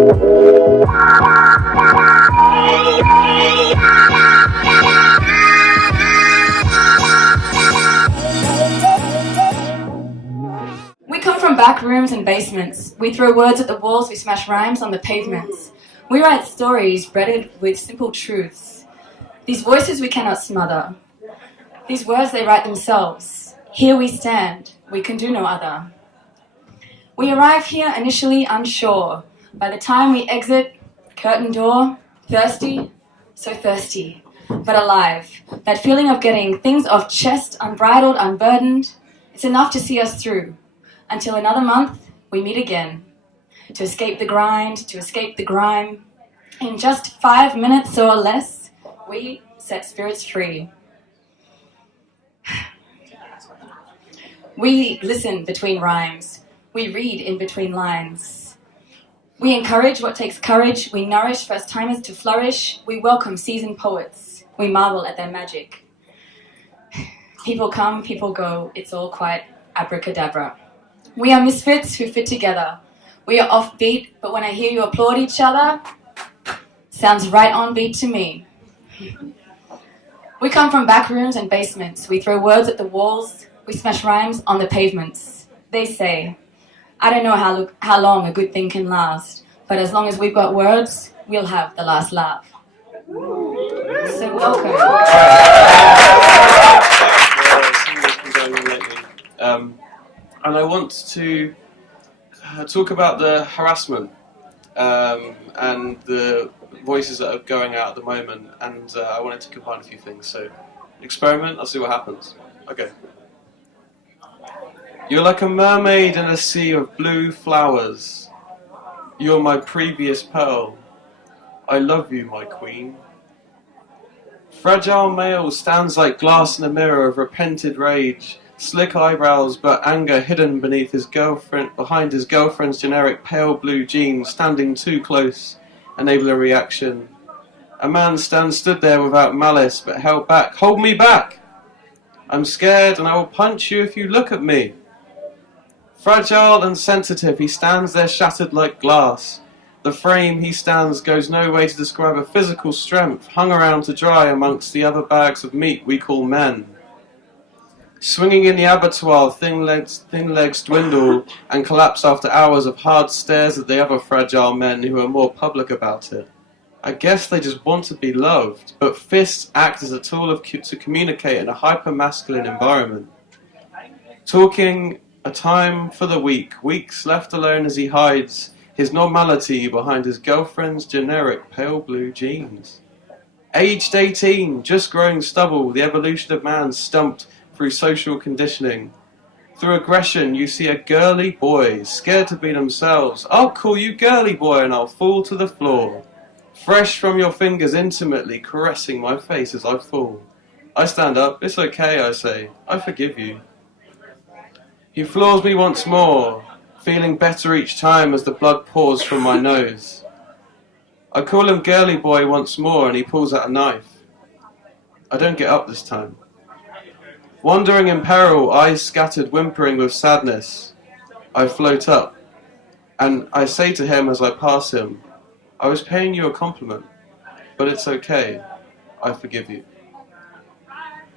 We come from back rooms and basements. We throw words at the walls, we smash rhymes on the pavements. We write stories breaded with simple truths. These voices we cannot smother. These words they write themselves. Here we stand, we can do no other. We arrive here initially unsure. By the time we exit, curtain door, thirsty, so thirsty, but alive. That feeling of getting things off chest, unbridled, unburdened, it's enough to see us through. Until another month, we meet again. To escape the grind, to escape the grime. In just 5 minutes or less, we set spirits free. We listen between rhymes. We read in between lines. We encourage what takes courage. We nourish first-timers to flourish. We welcome seasoned poets. We marvel at their magic. People come, people go. It's all quite abracadabra. We are misfits who fit together. We are offbeat, but when I hear you applaud each other, sounds right on beat to me. We come from back rooms and basements. We throw words at the walls. We smash rhymes on the pavements. They say, I don't know how long a good thing can last, but as long as we've got words, we'll have the last laugh. So welcome. And I want to talk about the harassment and the voices that are going out at the moment, and I wanted to combine a few things. So, experiment, I'll see what happens. Okay. You're like a mermaid in a sea of blue flowers. You're my previous pearl. I love you, my queen. Fragile male stands like glass in a mirror of repented rage. Slick eyebrows, but anger hidden beneath behind his girlfriend's generic pale blue jeans, standing too close, enabling a reaction. A man stood there without malice, but held back. Hold me back! I'm scared, and I will punch you if you look at me. Fragile and sensitive, he stands there shattered like glass. The frame he stands goes no way to describe a physical strength, hung around to dry amongst the other bags of meat we call men. Swinging in the abattoir, thin legs dwindle and collapse after hours of hard stares at the other fragile men who are more public about it. I guess they just want to be loved, but fists act as a tool to communicate in a hyper-masculine environment. Talking a time for the weak, weeks left alone as he hides his normality behind his girlfriend's generic pale blue jeans. Aged 18, just growing stubble, the evolution of man stumped through social conditioning. Through aggression, you see a girly boy, scared to be themselves. I'll call you girly boy and I'll fall to the floor. Fresh from your fingers intimately caressing my face as I fall. I stand up, it's okay, I say, I forgive you. He floors me once more, feeling better each time as the blood pours from my nose. I call him girly boy once more and he pulls out a knife. I don't get up this time. Wandering in peril, eyes scattered, whimpering with sadness, I float up, and I say to him as I pass him, I was paying you a compliment, but it's okay, I forgive you.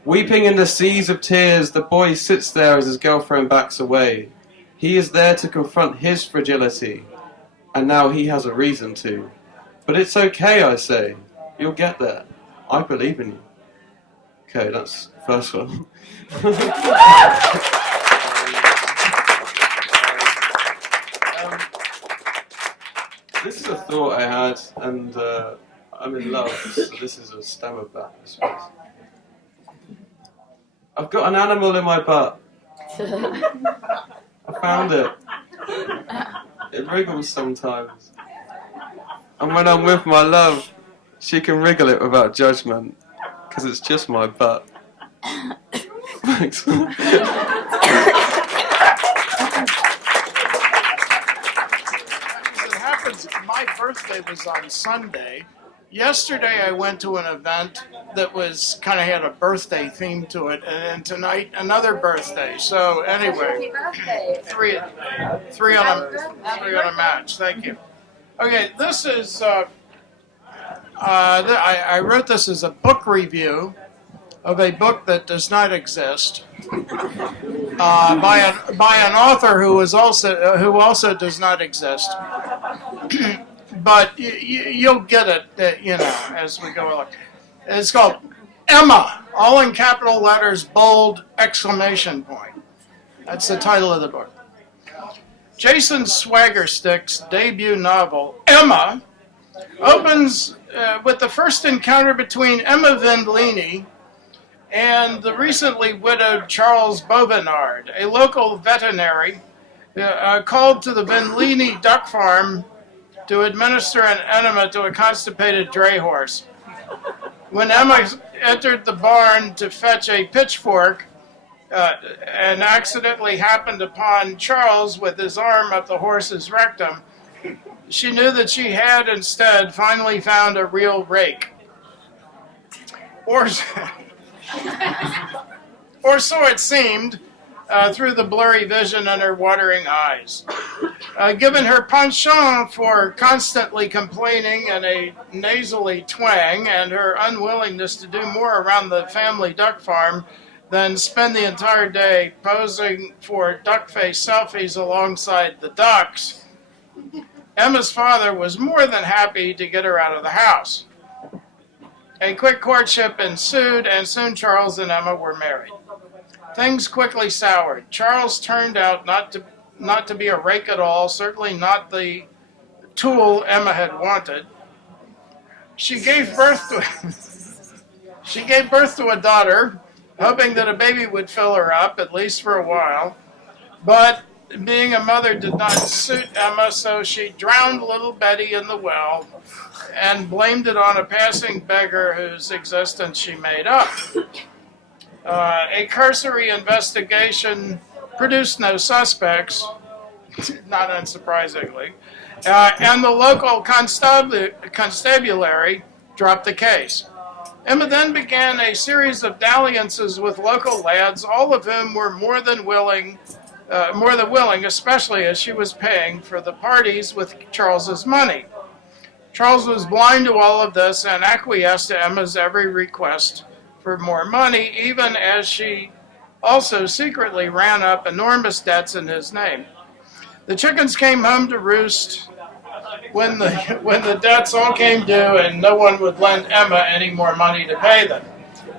Weeping in the seas of tears, the boy sits there as his girlfriend backs away. He is there to confront his fragility, and now he has a reason to. But it's okay, I say, you'll get there, I believe in you. Okay, that's the first one. This is a thought I had, and I'm in love, so this is a stem of that, I suppose. I've got an animal in my butt. I found it. It wriggles sometimes. And when I'm with my love, she can wriggle it without judgment, because it's just my butt. Thanks. It happens, my birthday was on Sunday. Yesterday I went to an event that was kind of had a birthday theme to it, and then tonight another birthday. So anyway, Happy birthday. three on a match. Thank you. Okay, this is, I wrote this as a book review of a book that does not exist, by an author who also does not exist. But you'll get it, as we go along. It's called Emma, all in capital letters, bold, exclamation point. That's the title of the book. Jason Swaggerstick's debut novel, Emma, opens with the first encounter between Emma Vendlini and the recently widowed Charles Bovenard, a local veterinary called to the Vendlini duck farm to administer an enema to a constipated dray horse. When Emma entered the barn to fetch a pitchfork and accidentally happened upon Charles with his arm up the horse's rectum, she knew that she had instead finally found a real rake. Or so it seemed through the blurry vision in her watering eyes. Given her penchant for constantly complaining in a nasally twang and her unwillingness to do more around the family duck farm than spend the entire day posing for duck-face selfies alongside the ducks, Emma's father was more than happy to get her out of the house. A quick courtship ensued, and soon Charles and Emma were married. Things quickly soured. Charles turned out not to be a rake at all, certainly not the tool Emma had wanted. She gave birth to a daughter, hoping that a baby would fill her up, at least for a while. But being a mother did not suit Emma, so she drowned little Betty in the well and blamed it on a passing beggar whose existence she made up. A cursory investigation produced no suspects, not unsurprisingly, and the local constabulary dropped the case. Emma then began a series of dalliances with local lads, all of whom were more than willing, especially as she was paying for the parties with Charles's money. Charles was blind to all of this and acquiesced to Emma's every request for more money, even as she also secretly ran up enormous debts in his name. The chickens came home to roost when the debts all came due and no one would lend Emma any more money to pay them.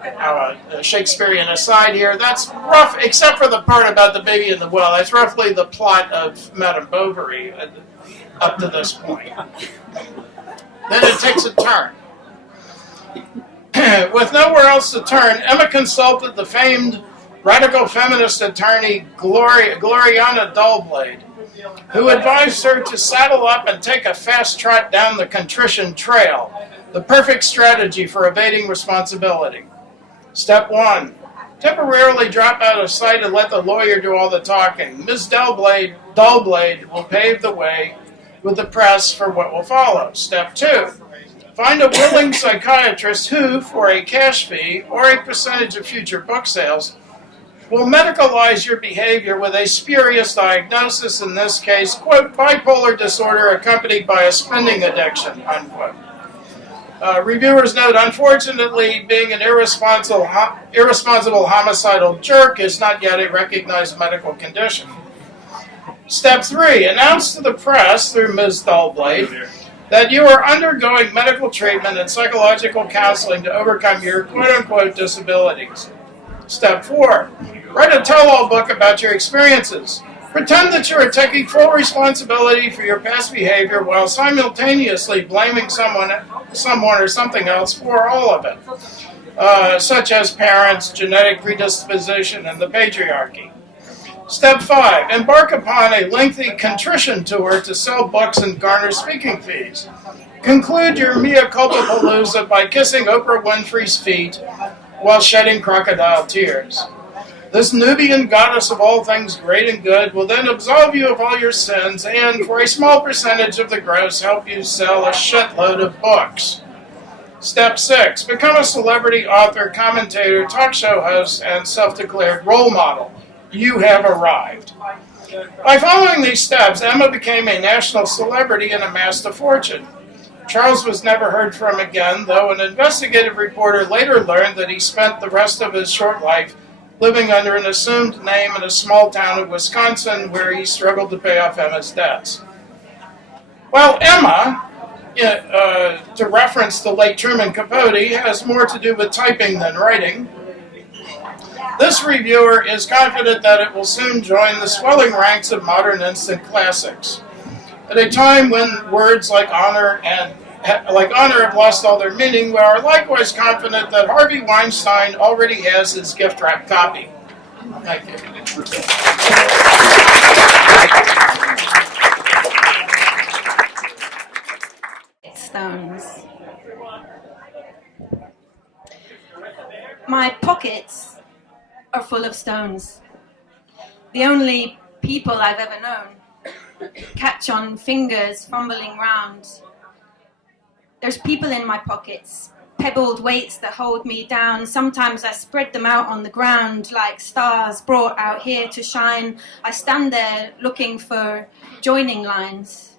Now, a Shakespearean aside here, that's rough, except for the part about the baby in the well. That's roughly the plot of Madame Bovary up to this point. Then it takes a turn. With nowhere else to turn, Emma consulted the famed radical feminist attorney Gloriana Dullblade, who advised her to saddle up and take a fast trot down the contrition trail, the perfect strategy for evading responsibility. Step 1. Temporarily drop out of sight and let the lawyer do all the talking. Ms. Dullblade will pave the way with the press for what will follow. Step 2. Find a willing psychiatrist who, for a cash fee or a percentage of future book sales, will medicalize your behavior with a spurious diagnosis, in this case, quote, bipolar disorder accompanied by a spending addiction, unquote. Reviewers note, unfortunately, being an irresponsible homicidal jerk is not yet a recognized medical condition. Step 3. Announce to the press, through Ms. Dullblade, that you are undergoing medical treatment and psychological counseling to overcome your quote-unquote disabilities. Step 4. Write a tell-all book about your experiences. Pretend that you are taking full responsibility for your past behavior while simultaneously blaming someone or something else for all of it, such as parents, genetic predisposition, and the patriarchy. Step 5. Embark upon a lengthy contrition tour to sell books and garner speaking fees. Conclude your mea culpa palooza by kissing Oprah Winfrey's feet while shedding crocodile tears. This Nubian goddess of all things great and good will then absolve you of all your sins and, for a small percentage of the gross, help you sell a shitload of books. Step 6. Become a celebrity author, commentator, talk show host, and self-declared role model. You have arrived. By following these steps, Emma became a national celebrity and amassed a fortune. Charles was never heard from again, though an investigative reporter later learned that he spent the rest of his short life living under an assumed name in a small town of Wisconsin where he struggled to pay off Emma's debts. Well, Emma, to reference the late Truman Capote, has more to do with typing than writing. This reviewer is confident that it will soon join the swelling ranks of modern instant classics. At a time when words like honor have lost all their meaning, we are likewise confident that Harvey Weinstein already has his gift-wrapped copy. Thank you. Stones. My pockets are full of stones. The only people I've ever known catch on fingers fumbling round. There's people in my pockets, pebbled weights that hold me down. Sometimes I spread them out on the ground like stars brought out here to shine. I stand there looking for joining lines,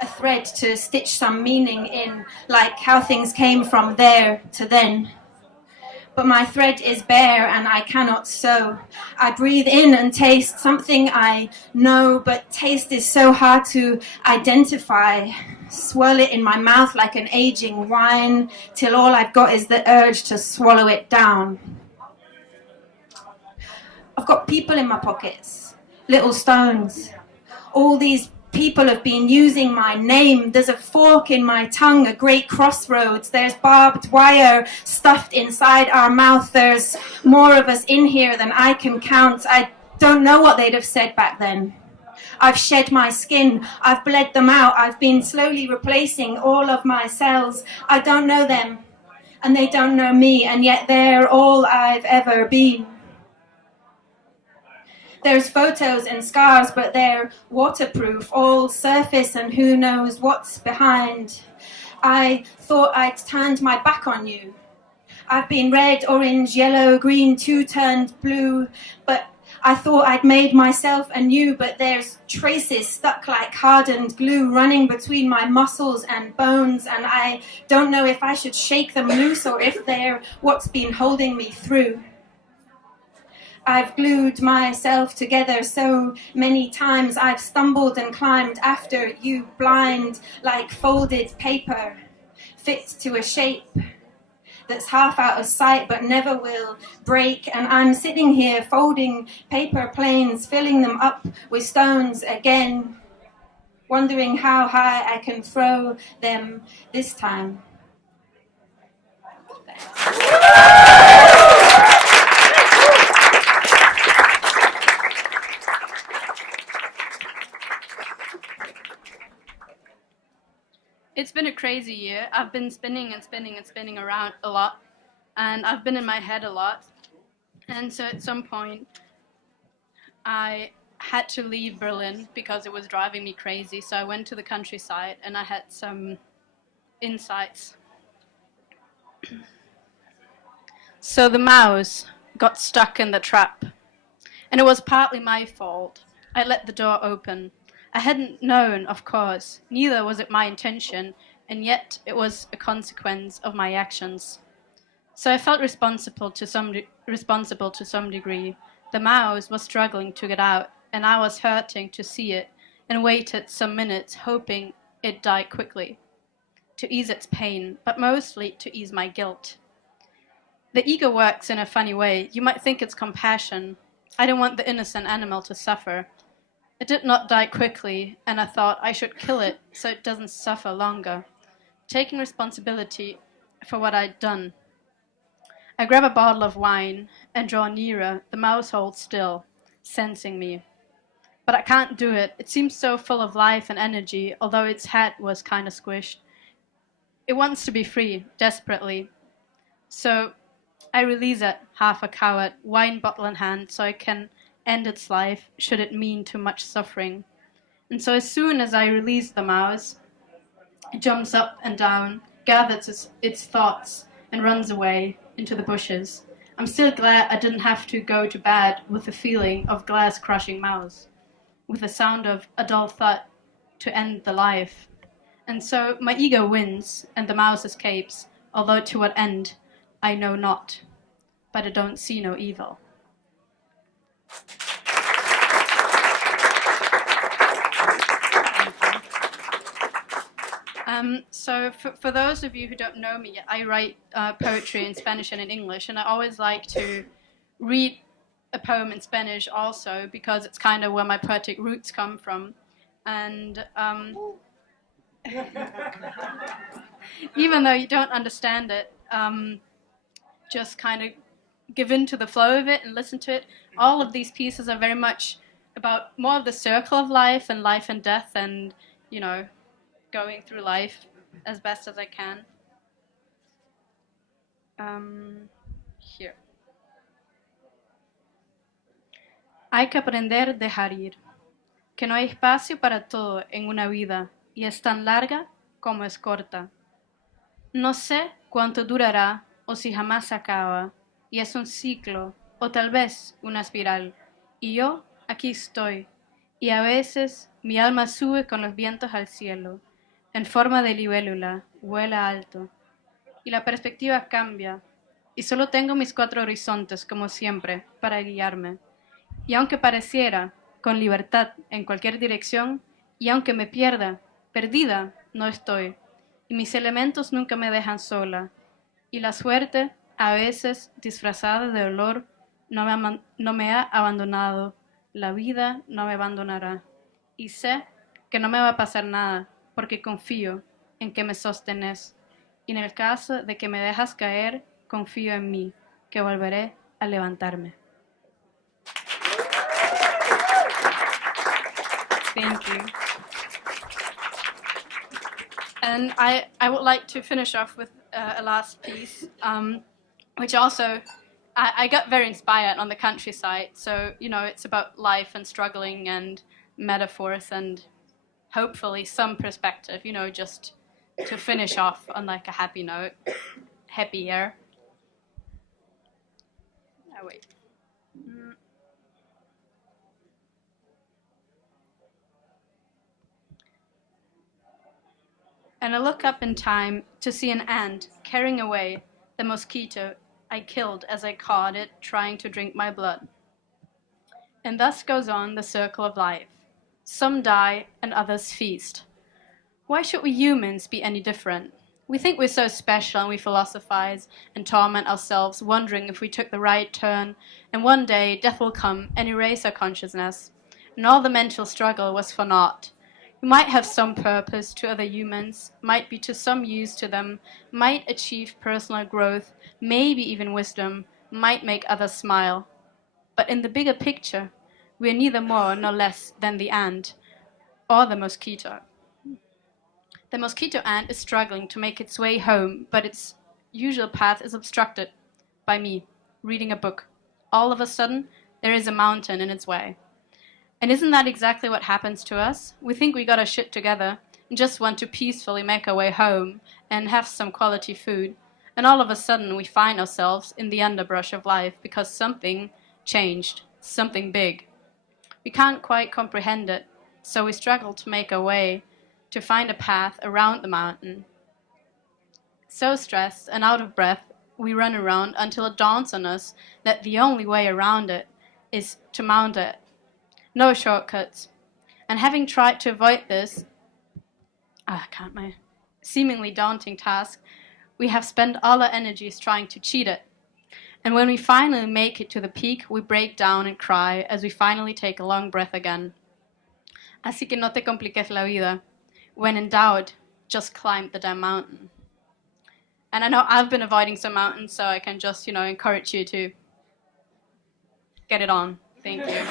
a thread to stitch some meaning in, like how things came from there to then. But my thread is bare and I cannot sew. I breathe in and taste something I know, but taste is so hard to identify. Swirl it in my mouth like an aging wine, till all I've got is the urge to swallow it down. I've got people in my pockets, little stones. All these people have been using my name. There's a fork in my tongue, a great crossroads. There's barbed wire stuffed inside our mouth. There's more of us in here than I can count. I don't know what they'd have said back then. I've shed my skin. I've bled them out. I've been slowly replacing all of my cells. I don't know them, and they don't know me, and yet they're all I've ever been. There's photos and scars, but they're waterproof, all surface and who knows what's behind. I thought I'd turned my back on you. I've been red, orange, yellow, green, too turned blue, but I thought I'd made myself anew, but there's traces stuck like hardened glue running between my muscles and bones, and I don't know if I should shake them loose or if they're what's been holding me through. I've glued myself together so many times. I've stumbled and climbed after you, blind like folded paper, fit to a shape that's half out of sight but never will break. And I'm sitting here folding paper planes, filling them up with stones again, wondering how high I can throw them this time. It's been a crazy year. I've been spinning around a lot, and I've been in my head a lot. And so at some point, I had to leave Berlin because it was driving me crazy. So I went to the countryside, and I had some insights. So the mouse got stuck in the trap, and it was partly my fault. I let the door open. I hadn't known, of course, neither was it my intention, and yet it was a consequence of my actions. So I felt responsible to some degree. The mouse was struggling to get out, and I was hurting to see it, and waited some minutes, hoping it died quickly, to ease its pain, but mostly to ease my guilt. The ego works in a funny way. You might think it's compassion. I don't want the innocent animal to suffer. It did not die quickly, and I thought I should kill it so it doesn't suffer longer, taking responsibility for what I'd done. I grab a bottle of wine and draw nearer. The mouse holds still, sensing me. But I can't do it. It seems so full of life and energy, although its head was kind of squished. It wants to be free, desperately. So I release it, half a coward, wine bottle in hand, so I can end its life, should it mean too much suffering. And so as soon as I release the mouse, it jumps up and down, gathers its thoughts, and runs away into the bushes. I'm still glad I didn't have to go to bed with the feeling of glass-crushing mouse. with the sound of a dull thud to end the life. And so my ego wins, and the mouse escapes, although to what end I know not, but I don't see no evil. So for those of you who don't know me, I write poetry in Spanish and in English, and I always like to read a poem in Spanish also, because it's kind of where my poetic roots come from. And even though you don't understand it, just kind of give in to the flow of it and listen to it. All of these pieces are very much about more of the circle of life and death and, you know, going through life as best as I can. Here. Hay que aprender a dejar ir, que no hay espacio para todo en una vida y es tan larga como es corta. No sé cuánto durará o si jamás se acaba, y es un ciclo o tal vez una espiral, y yo aquí estoy, y a veces mi alma sube con los vientos al cielo, en forma de libélula, vuela alto, y la perspectiva cambia, y solo tengo mis 4 horizontes, como siempre, para guiarme. Y aunque pareciera con libertad en cualquier dirección, y aunque me pierda, perdida, no estoy, y mis elementos nunca me dejan sola, y la suerte, a veces disfrazada de dolor, no me ha abandonado, la vida no me abandonará, y sé que no me va a pasar nada, porque confío en que me sostenés, y en el caso de que me dejas caer, confío en mí, que volveré a levantarme. Thank you. And I would like to finish off with a last piece, which also I got very inspired on the countryside. So, you know, it's about life and struggling and metaphors and hopefully some perspective, you know, just to finish off on like a happy note, happier. Oh, wait. And I look up in time to see an ant carrying away the mosquito I killed as I caught it trying to drink my blood. And thus goes on the circle of life. Some die and others feast. Why should we humans be any different? We think we're so special and we philosophize and torment ourselves, wondering if we took the right turn, and one day death will come and erase our consciousness. And all the mental struggle was for naught. We might have some purpose to other humans, might be to some use to them, might achieve personal growth, maybe even wisdom, might make others smile. But in the bigger picture, we are neither more nor less than the ant or the mosquito. The mosquito ant is struggling to make its way home, but its usual path is obstructed by me, reading a book. All of a sudden, there is a mountain in its way. And isn't that exactly what happens to us? We think we got our shit together and just want to peacefully make our way home and have some quality food. And all of a sudden we find ourselves in the underbrush of life because something changed, something big. We can't quite comprehend it, so we struggle to make our way, to find a path around the mountain. So stressed and out of breath, we run around until it dawns on us that the only way around it is to mount it. No shortcuts. And having tried to avoid this, seemingly daunting task, we have spent all our energies trying to cheat it. And when we finally make it to the peak, we break down and cry as we finally take a long breath again. Así que no te compliques la vida. When in doubt, just climb the damn mountain. And I know I've been avoiding some mountains, so I can just, encourage you to get it on. Thank you.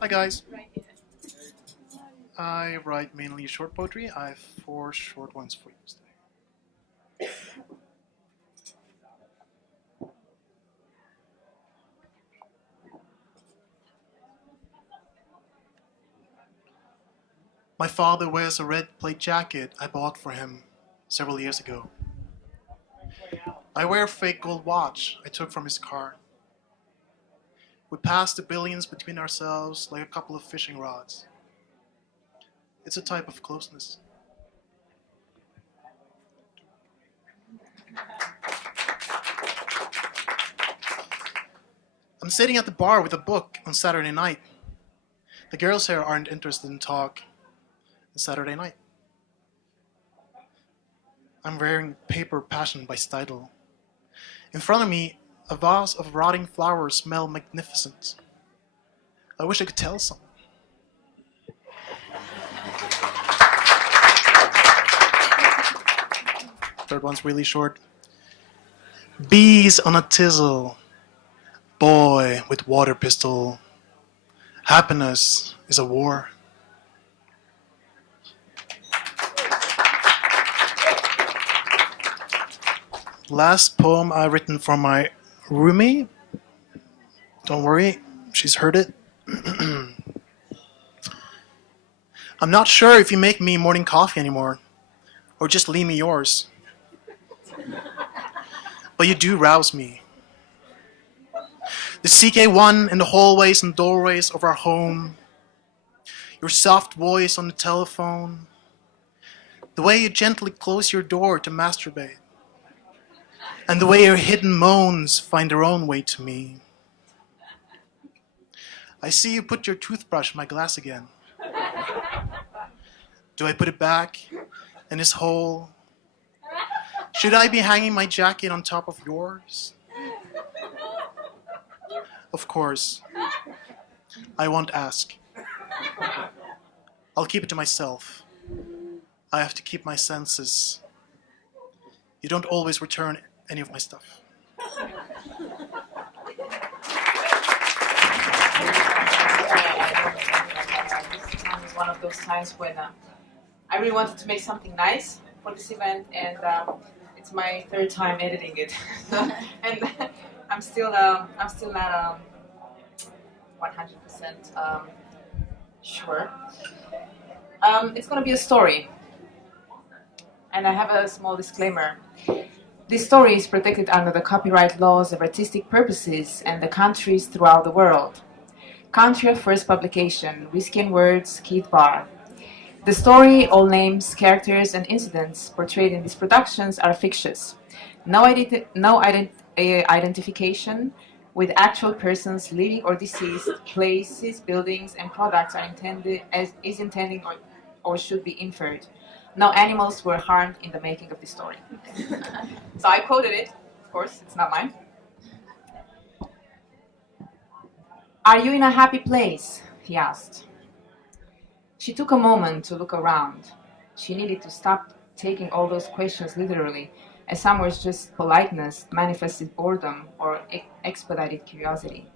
Hi guys. I write mainly short poetry. I have 4 short ones for you today. My father wears a red plaid jacket I bought for him several years ago. I wear a fake gold watch I took from his car. We pass the billions between ourselves like a couple of fishing rods. It's a type of closeness. I'm sitting at the bar with a book on Saturday night. The girls here aren't interested in talk on Saturday night. I'm wearing Paper Passion by Steidl. In front of me, a vase of rotting flowers smell magnificent. I wish I could tell someone. Third one's really short. Bees on a tizzle. Boy with water pistol. Happiness is a war. Last poem I've written for my roomie. Don't worry, she's heard it. I'm not sure if you make me morning coffee anymore, or just leave me yours. But you do rouse me. The CK1 in the hallways and doorways of our home, your soft voice on the telephone, the way you gently close your door to masturbate, and the way your hidden moans find their own way to me. I see you put your toothbrush in my glass again. Do I put it back in this hole? Should I be hanging my jacket on top of yours? Of course, I won't ask. I'll keep it to myself. I have to keep my senses. You don't always return any of my stuff. This time is one of those times when I really wanted to make something nice for this event, and it's my third time editing it, and I'm still not 100% sure. It's gonna be a story, and I have a small disclaimer. This story is protected under the copyright laws of artistic purposes and the countries throughout the world. Country of first publication, Whisky and Words, Keith Barr. The story, all names, characters, and incidents portrayed in these productions are fictitious. No identification with actual persons, living or deceased, places, buildings, and products are intended or should be inferred. No animals were harmed in the making of this story. So I quoted it, of course, it's not mine. Are you in a happy place? He asked. She took a moment to look around. She needed to stop taking all those questions literally, as some were just politeness, manifested boredom, or expedited curiosity.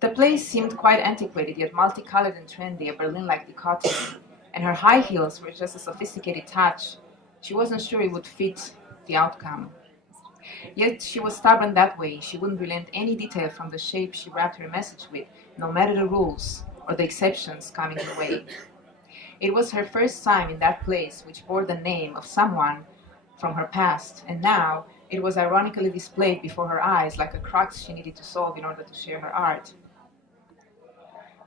The place seemed quite antiquated, yet multicolored and trendy, a Berlin-like dichotomy, and her high heels were just a sophisticated touch. She wasn't sure it would fit the outcome. Yet she was stubborn that way. She wouldn't relent any detail from the shape she wrapped her message with, no matter the rules or the exceptions coming her way. It was her first time in that place, which bore the name of someone from her past, and now it was ironically displayed before her eyes like a crux she needed to solve in order to share her art.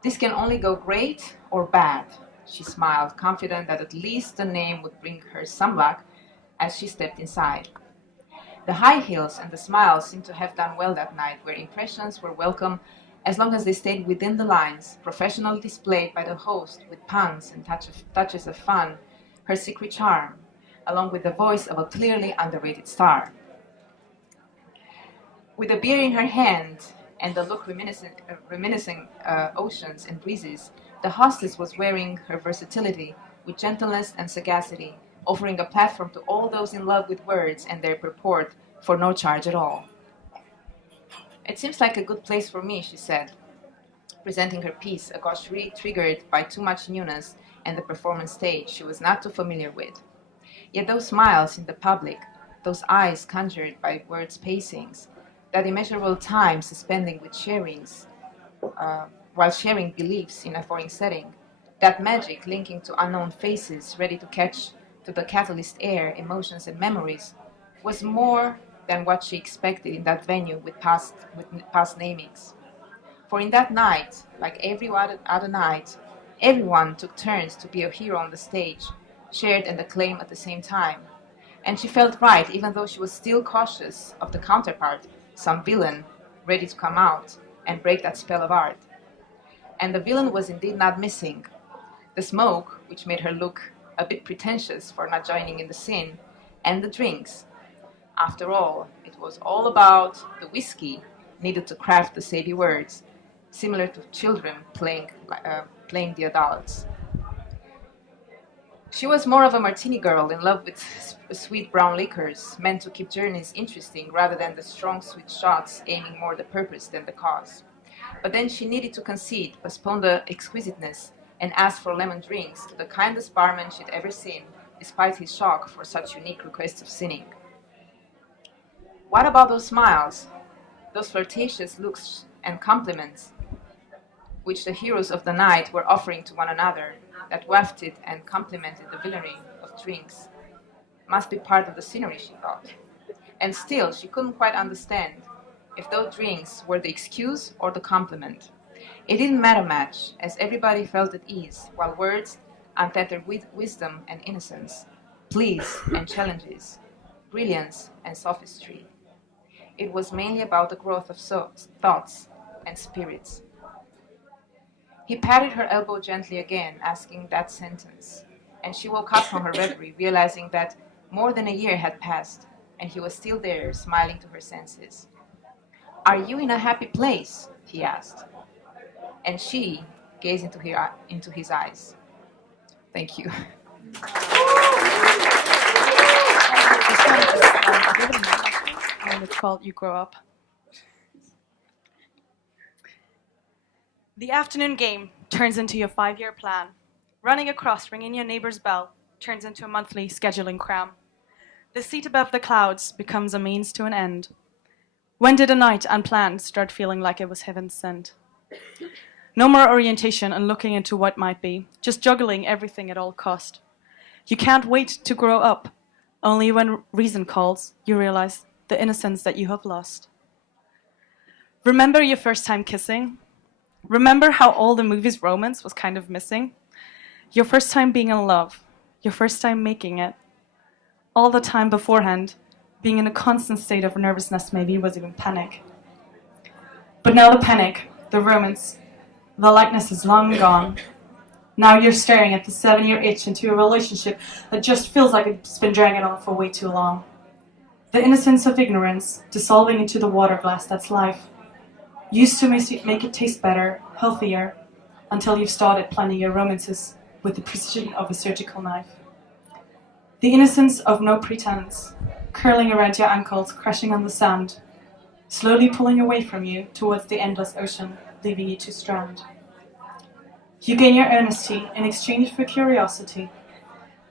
This can only go great or bad, she smiled, confident that at least the name would bring her some luck as she stepped inside. The high heels and the smile seemed to have done well that night, where impressions were welcome as long as they stayed within the lines, professionally displayed by the host with puns and touches of fun, her secret charm, along with the voice of a clearly underrated star. With a beer in her hand and the look reminiscing oceans and breezes, the hostess was wearing her versatility with gentleness and sagacity, offering a platform to all those in love with words and their purport for no charge at all. It seems like a good place for me, she said, presenting her piece, a gaucherie triggered by too much newness and the performance stage she was not too familiar with. Yet those smiles in the public, those eyes conjured by words' pacings, that immeasurable time suspending with sharings, while sharing beliefs in a foreign setting, that magic linking to unknown faces ready to catch to the catalyst air emotions and memories, was more than what she expected in that venue with past namings. For in that night, like every other night, everyone took turns to be a hero on the stage, shared and acclaimed at the same time. And she felt right, even though she was still cautious of the counterpart, some villain ready to come out and break that spell of art. And the villain was indeed not missing. The smoke, which made her look a bit pretentious for not joining in the scene, and the drinks. After all, it was all about the whiskey needed to craft the savvy words, similar to children playing the adults. She was more of a martini girl in love with sweet brown liquors, meant to keep journeys interesting rather than the strong sweet shots aiming more the purpose than the cause. But then she needed to concede, postpone the exquisiteness, and ask for lemon drinks to the kindest barman she'd ever seen, despite his shock for such unique requests of sinning. What about those smiles, those flirtatious looks and compliments, which the heroes of the night were offering to one another, that wafted and complemented the villainy of drinks? Must be part of the scenery, she thought. And still, she couldn't quite understand if those drinks were the excuse or the compliment. It didn't matter much, as everybody felt at ease, while words untethered with wisdom and innocence, pleas and challenges, brilliance and sophistry. It was mainly about the growth of thoughts and spirits. He patted her elbow gently again, asking that sentence, and she woke up from her reverie, realizing that more than a year had passed, and he was still there, smiling to her senses. "Are you in a happy place?" he asked. And she gazed into his eyes. Thank you. And it's called You Grow Up. The afternoon game turns into your 5-year plan. Running across, ringing your neighbor's bell, turns into a monthly scheduling cram. The seat above the clouds becomes a means to an end. When did a night unplanned start feeling like it was heaven sent? No more orientation and looking into what might be, just juggling everything at all cost. You can't wait to grow up. Only when reason calls, you realize the innocence that you have lost. Remember your first time kissing? Remember how all the movie's romance was kind of missing? Your first time being in love, your first time making it. All the time beforehand, being in a constant state of nervousness, maybe was even panic. But now the panic, the romance, the lightness is long gone. Now you're staring at the 7-year itch into a relationship that just feels like it's been dragging on for way too long. The innocence of ignorance dissolving into the water glass that's life. Used to make it taste better, healthier, until you've started planning your romances with the precision of a surgical knife. The innocence of no pretense, curling around your ankles, crashing on the sand, slowly pulling away from you towards the endless ocean, leaving you to strand. You gain your earnesty in exchange for curiosity.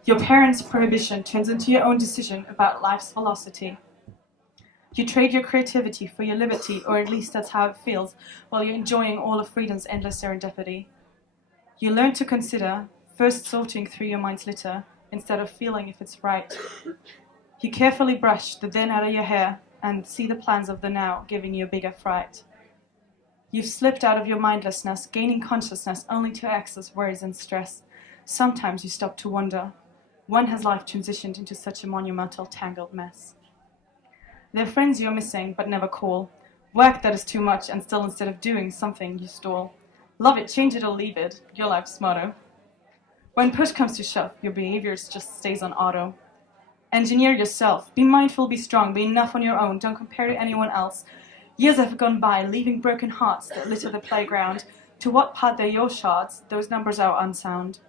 Your parents' prohibition turns into your own decision about life's velocity. You trade your creativity for your liberty, or at least that's how it feels, while you're enjoying all of freedom's endless serendipity. You learn to consider, first sorting through your mind's litter, instead of feeling if it's right. You carefully brush the then out of your hair, and see the plans of the now giving you a bigger fright. You've slipped out of your mindlessness, gaining consciousness only to access worries and stress. Sometimes you stop to wonder, when has life transitioned into such a monumental, tangled mess? There are friends you're missing, but never call. Work that is too much, and still instead of doing something, you stall. Love it, change it or leave it, your life's motto. When push comes to shove, your behavior just stays on auto. Engineer yourself, be mindful, be strong, be enough on your own, don't compare to anyone else. Years have gone by, leaving broken hearts that litter the playground. To what part they're your shards, those numbers are unsound.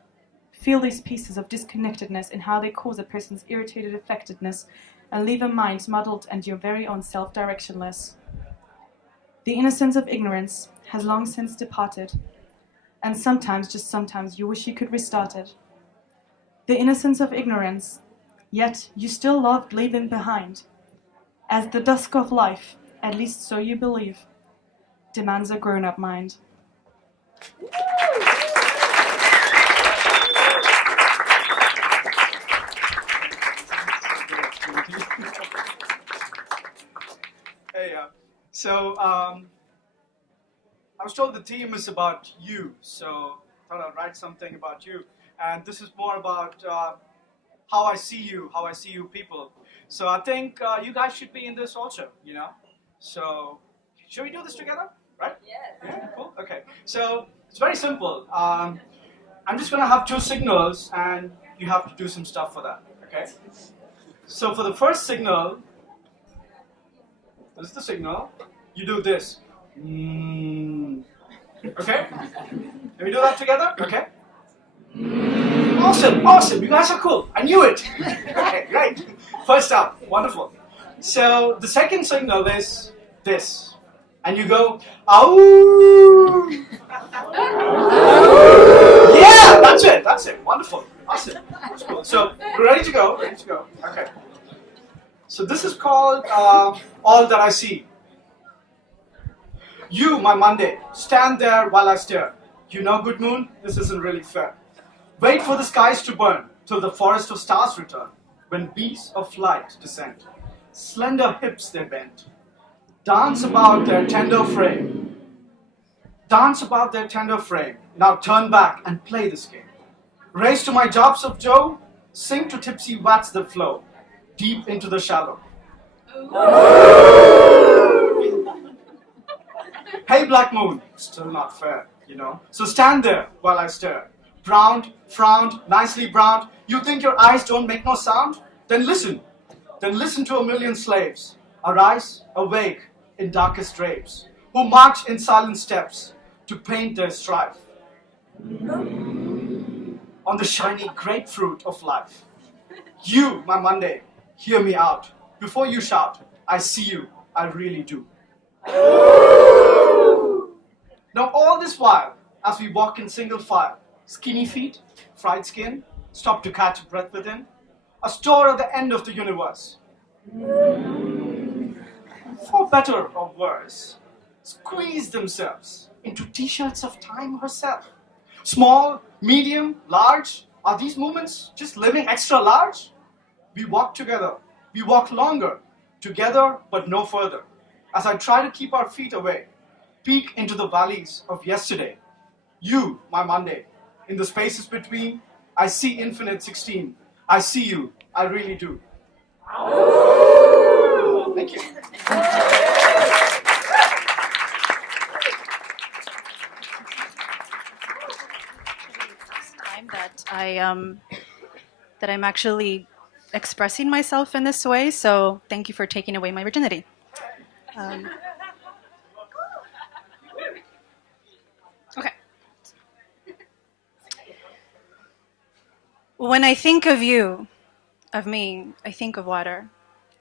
Feel these pieces of disconnectedness in how they cause a person's irritated affectedness and leave a mind muddled and your very own self directionless. The innocence of ignorance has long since departed, and sometimes, just sometimes, you wish you could restart it. The innocence of ignorance, yet you still loved leaving behind, as the dusk of life, at least so you believe, demands a grown-up mind. Hey, so I was told the theme is about you, so I thought I'd write something about you. And this is more about how I see you people. So I think you guys should be in this also, you know? So, should we do this together? Right? Yeah, cool. Okay. So, it's very simple. I'm just going to have two signals, and you have to do some stuff for that, okay? So, for the first signal, this is the signal. You do this. Okay? Can we do that together? Okay? Awesome, awesome. You guys are cool. I knew it. Okay, great. First up. Wonderful. So the second signal is this. And you go, ow. Yeah, that's it. That's it. Wonderful. Awesome. That's cool. So we're ready to go. Ready to go. Okay. So this is called All That I See. You, my Monday, stand there while I stare. You know, good moon, this isn't really fair. Wait for the skies to burn till the forest of stars return. When beams of light descend, slender hips they bend. Dance about their tender frame. Dance about their tender frame. Now turn back and play this game. Race to my jobs of Joe. Sing to tipsy wats that flow deep into the shallow. Hey, black moon, still not fair, you know. So stand there while I stare. Browned, frowned, nicely browned. You think your eyes don't make no sound? Then listen. Then listen to a million slaves. Arise, awake in darkest drapes, who march in silent steps to paint their strife on the shiny grapefruit of life. You, my Monday, hear me out. Before you shout, I see you, I really do. Now all this while, as we walk in single file, skinny feet, fried skin, stop to catch a breath within, a store at the end of the universe. For better or worse, squeeze themselves into t-shirts of time herself. Small, medium, large, are these moments just living extra large? We walk together, we walk longer, together but no further, as I try to keep our feet away. Peek into the valleys of yesterday. You, my Monday, in the spaces between, I see infinite 16. I see you, I really do. Thank you. Time that I'm actually expressing myself in this way, so thank you for taking away my virginity. Okay. When I think of you, of me, I think of water.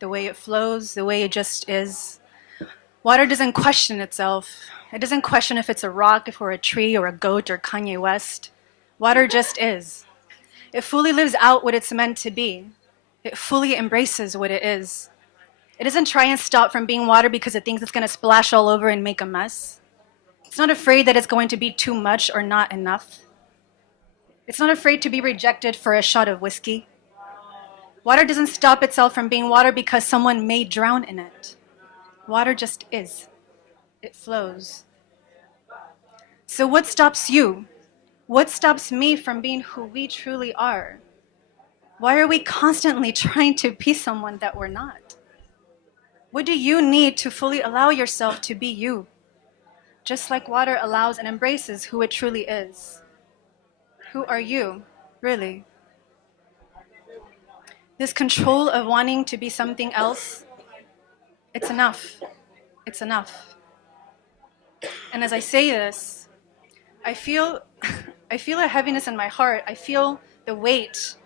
The way it flows, the way it just is. Water doesn't question itself. It doesn't question if it's a rock, if we're a tree, or a goat, or Kanye West. Water just is. It fully lives out what it's meant to be. It fully embraces what it is. It doesn't try and stop from being water because it thinks it's going to splash all over and make a mess. It's not afraid that it's going to be too much or not enough. It's not afraid to be rejected for a shot of whiskey. Water doesn't stop itself from being water because someone may drown in it. Water just is. It flows. So what stops you? What stops me from being who we truly are? Why are we constantly trying to be someone that we're not? What do you need to fully allow yourself to be you? Just like water allows and embraces who it truly is. Who are you, really? This control of wanting to be something else, it's enough. It's enough. And as I say this, I feel a heaviness in my heart. I feel the weight,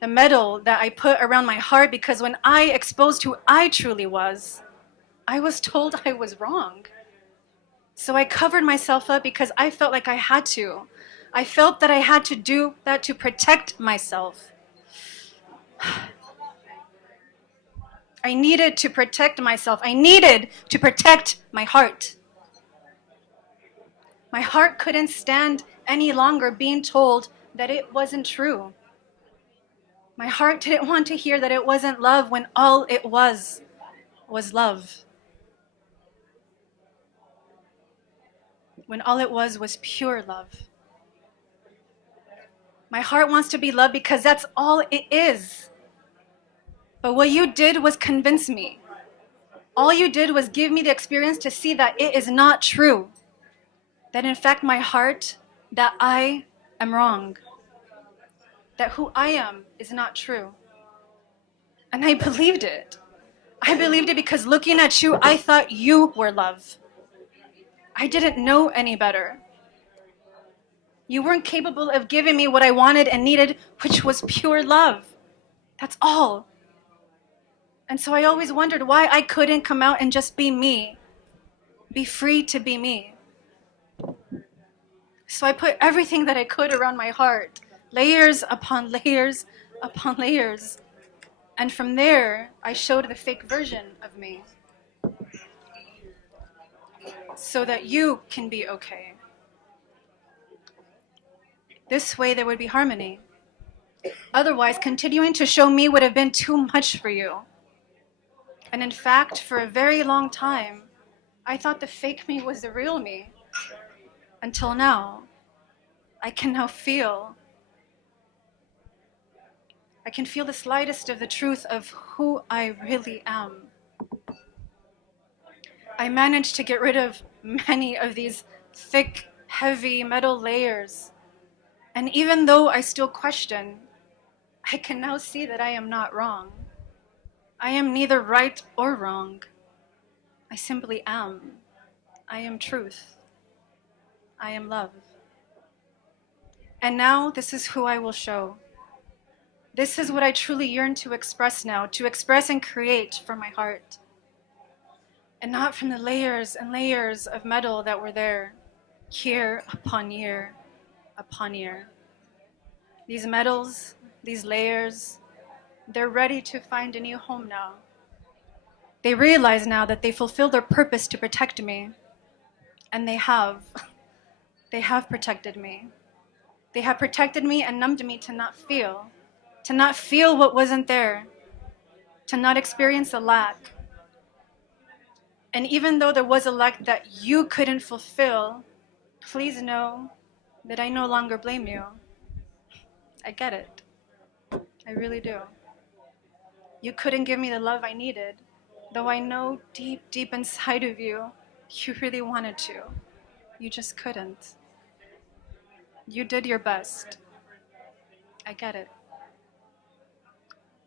the metal that I put around my heart because when I exposed who I truly was, I was told I was wrong. So I covered myself up because I felt like I had to. I felt that I had to do that to protect myself. I needed to protect myself. I needed to protect my heart. My heart couldn't stand any longer being told that it wasn't true. My heart didn't want to hear that it wasn't love when all it was love. when all it was pure love. My heart wants to be loved because that's all it is. But what you did was convince me. All you did was give me the experience to see that it is not true. That in fact my heart, that I am wrong. That who I am is not true. And I believed it. I believed it because looking at you, I thought you were love. I didn't know any better. You weren't capable of giving me what I wanted and needed, which was pure love. That's all. And so I always wondered why I couldn't come out and just be me. Be free to be me. So I put everything that I could around my heart, layers upon layers upon layers. And from there, I showed the fake version of me. So that you can be okay. This way there would be harmony. Otherwise, continuing to show me would have been too much for you. And in fact, for a very long time, I thought the fake me was the real me. Until now, I can now feel. I can feel the slightest of the truth of who I really am. I managed to get rid of many of these thick, heavy metal layers. And even though I still question, I can now see that I am not wrong. I am neither right or wrong. I simply am. I am truth. I am love. And now this is who I will show. This is what I truly yearn to express now, to express and create from my heart. And not from the layers and layers of metal that were there, year upon year upon year. These metals, these layers, they're ready to find a new home now. They realize now that they fulfill their purpose to protect me. And they have. They have protected me. They have protected me and numbed me to not feel what wasn't there, to not experience a lack. And even though there was a lack that you couldn't fulfill, please know that I no longer blame you. I get it. I really do. You couldn't give me the love I needed, though I know deep, deep inside of you, you really wanted to. You just couldn't. You did your best. I get it.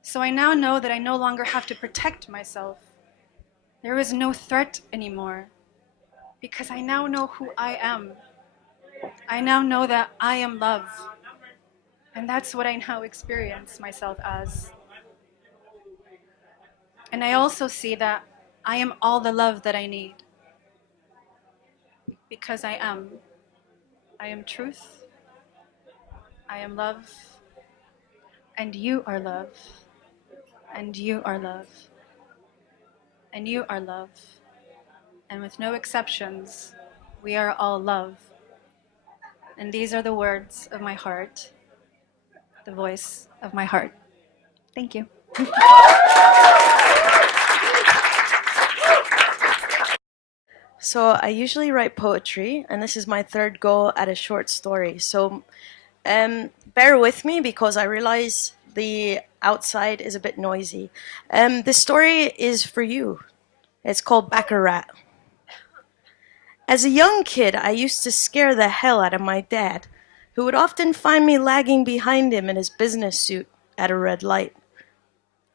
So I now know that I no longer have to protect myself. There is no threat anymore, because I now know who I am. I now know that I am love. And that's what I now experience myself as. And I also see that I am all the love that I need. Because I am. I am truth. I am love. And you are love. And you are love. And you are love. And with no exceptions, we are all love. And these are the words of my heart, the voice of my heart. Thank you. So I usually write poetry, and this is my third go at a short story. So bear with me because I realize the outside is a bit noisy. This story is for you. It's called Baccarat. As a young kid, I used to scare the hell out of my dad, who would often find me lagging behind him in his business suit at a red light.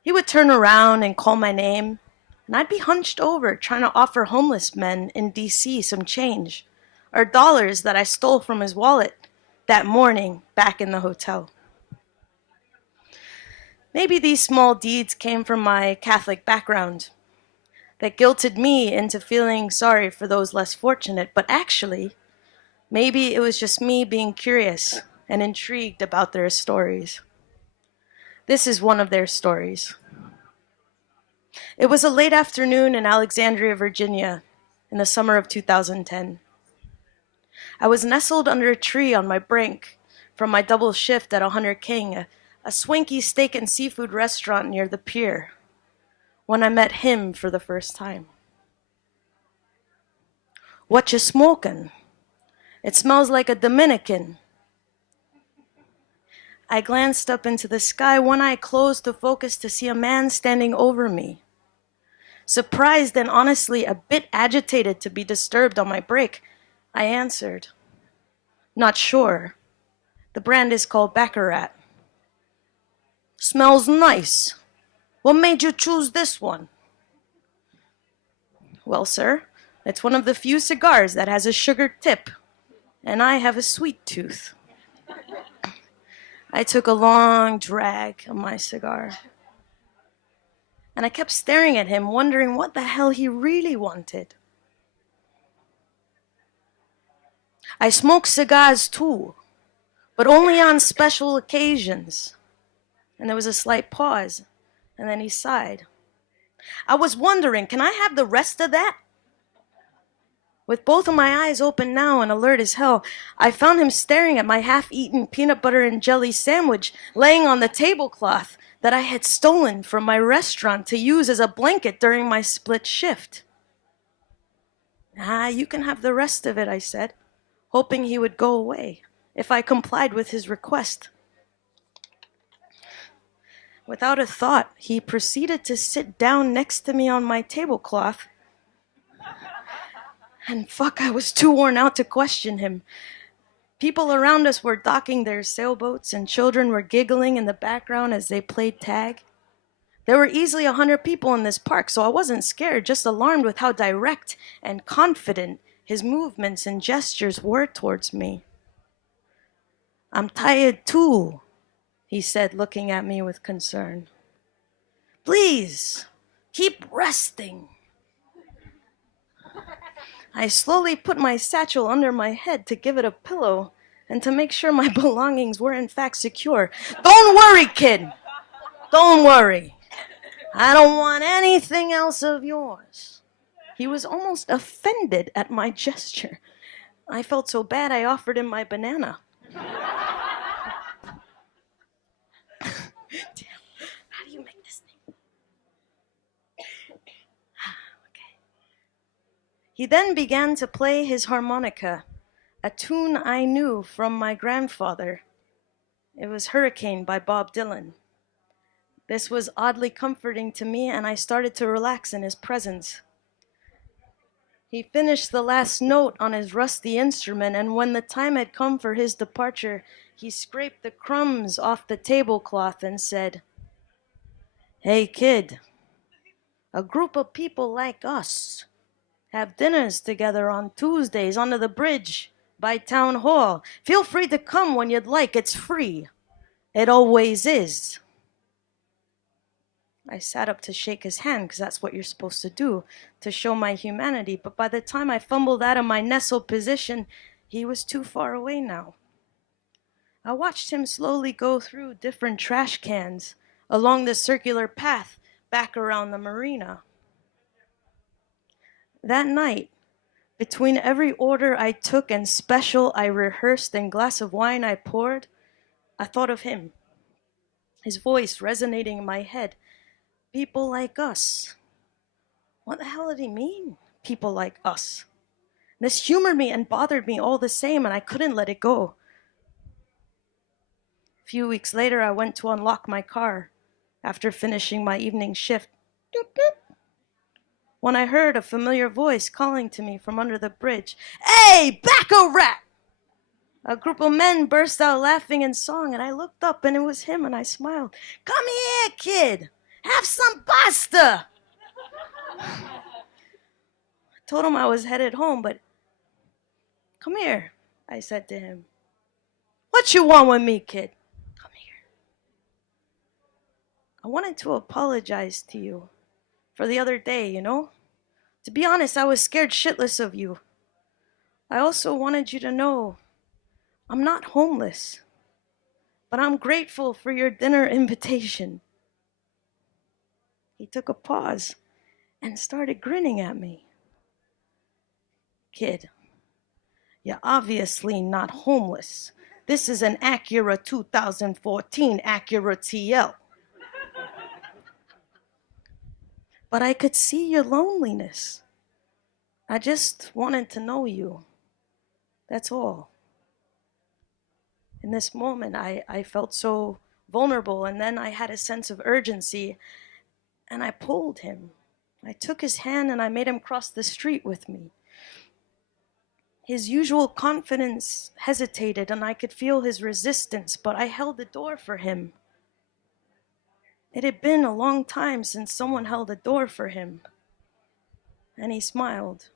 He would turn around and call my name, and I'd be hunched over trying to offer homeless men in DC some change, or dollars that I stole from his wallet that morning back in the hotel. Maybe these small deeds came from my Catholic background that guilted me into feeling sorry for those less fortunate, but actually, maybe it was just me being curious and intrigued about their stories. This is one of their stories. It was a late afternoon in Alexandria, Virginia, in the summer of 2010. I was nestled under a tree on my break from my double shift at 100 King, a swanky steak and seafood restaurant near the pier, when I met him for the first time. "What you smoking?" It smells like a Dominican. I glanced up into the sky, one eye closed to focus to see a man standing over me. Surprised and honestly a bit agitated to be disturbed on my break, I answered, "Not sure. The brand is called Baccarat." "Smells nice. What made you choose this one?" "Well, sir, it's one of the few cigars that has a sugar tip, and I have a sweet tooth." I took a long drag of my cigar, and I kept staring at him, wondering what the hell he really wanted. "I smoke cigars too, but only on special occasions." And there was a slight pause, and then he sighed. "I was wondering, can I have the rest of that?" With both of my eyes open now and alert as hell, I found him staring at my half-eaten peanut butter and jelly sandwich laying on the tablecloth that I had stolen from my restaurant to use as a blanket during my split shift. "You can have the rest of it," I said, hoping he would go away if I complied with his request. Without a thought, he proceeded to sit down next to me on my tablecloth. And I was too worn out to question him. People around us were docking their sailboats, and children were giggling in the background as they played tag. There were easily 100 people in this park, so I wasn't scared, just alarmed with how direct and confident his movements and gestures were towards me. "I'm tired too," he said, looking at me with concern. "Please, keep resting." I slowly put my satchel under my head to give it a pillow and to make sure my belongings were in fact secure. "Don't worry, kid. Don't worry. I don't want anything else of yours." He was almost offended at my gesture. I felt so bad I offered him my banana. Damn, how do you make this thing? Okay. He then began to play his harmonica, a tune I knew from my grandfather. It was Hurricane by Bob Dylan. This was oddly comforting to me, and I started to relax in his presence. He finished the last note on his rusty instrument, and when the time had come for his departure, he scraped the crumbs off the tablecloth and said, "Hey, kid, a group of people like us have dinners together on Tuesdays under the bridge by Town Hall. Feel free to come when you'd like. It's free. It always is." I sat up to shake his hand, because that's what you're supposed to do, to show my humanity. But by the time I fumbled out of my nestled position, he was too far away now. I watched him slowly go through different trash cans along the circular path back around the marina. That night, between every order I took and special I rehearsed and glass of wine I poured, I thought of him, his voice resonating in my head. People like us. What the hell did he mean, people like us? This humored me and bothered me all the same, and I couldn't let it go. A few weeks later, I went to unlock my car after finishing my evening shift. Doop, doop, when I heard a familiar voice calling to me from under the bridge. "Hey, Baccarat!" A group of men burst out laughing in song, and I looked up, and it was him, and I smiled. "Come here, kid. Have some pasta." I told him I was headed home, but "Come here," I said to him. "What you want with me, kid? Come here." I wanted to apologize to you for the other day, you know? To be honest, I was scared shitless of you. I also wanted you to know I'm not homeless, but I'm grateful for your dinner invitation. He took a pause and started grinning at me. "Kid, you're obviously not homeless. This is an Acura 2014 Acura TL. But I could see your loneliness. I just wanted to know you. That's all. In this moment, I felt so vulnerable, and then I had a sense of urgency, and I pulled him. I took his hand and I made him cross the street with me. His usual confidence hesitated, and I could feel his resistance, but I held the door for him. It had been a long time since someone held a door for him. And he smiled.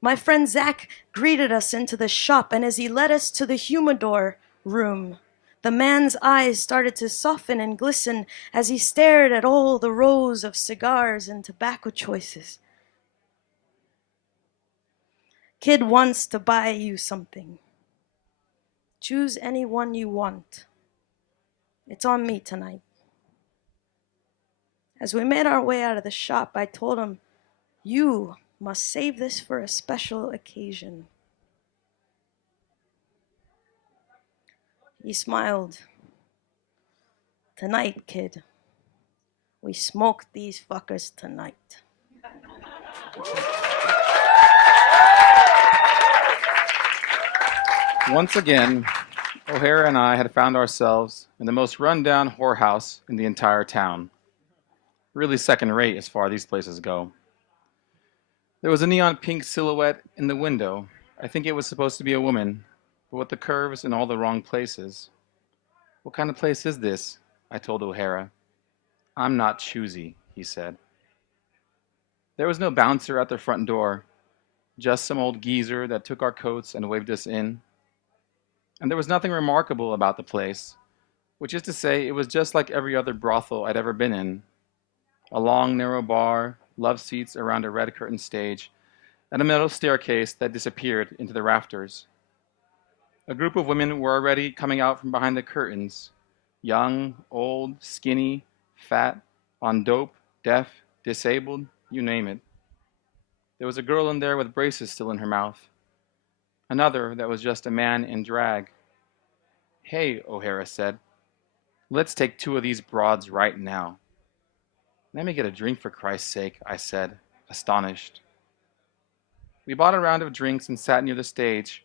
My friend Zach greeted us into the shop, and as he led us to the humidor room, the man's eyes started to soften and glisten as he stared at all the rows of cigars and tobacco choices. Kid wants to buy you something. Choose any one you want. It's on me tonight. As we made our way out of the shop, I told him, you must save this for a special occasion. He smiled. Tonight, kid. We smoke these fuckers tonight. Once again, O'Hara and I had found ourselves in the most run-down whorehouse in the entire town. Really second rate as far as these places go. There was a neon pink silhouette in the window. I think it was supposed to be a woman, but with the curves in all the wrong places. What kind of place is this? I told O'Hara. I'm not choosy, he said. There was no bouncer at the front door, just some old geezer that took our coats and waved us in. And there was nothing remarkable about the place, which is to say it was just like every other brothel I'd ever been in. A long, narrow bar, love seats around a red curtained stage, and a metal staircase that disappeared into the rafters. A group of women were already coming out from behind the curtains, young, old, skinny, fat, on dope, deaf, disabled, you name it. There was a girl in there with braces still in her mouth. Another that was just a man in drag. Hey, O'Hara said, let's take 2 of these broads right now. Let me get a drink for Christ's sake, I said, astonished. We bought a round of drinks and sat near the stage,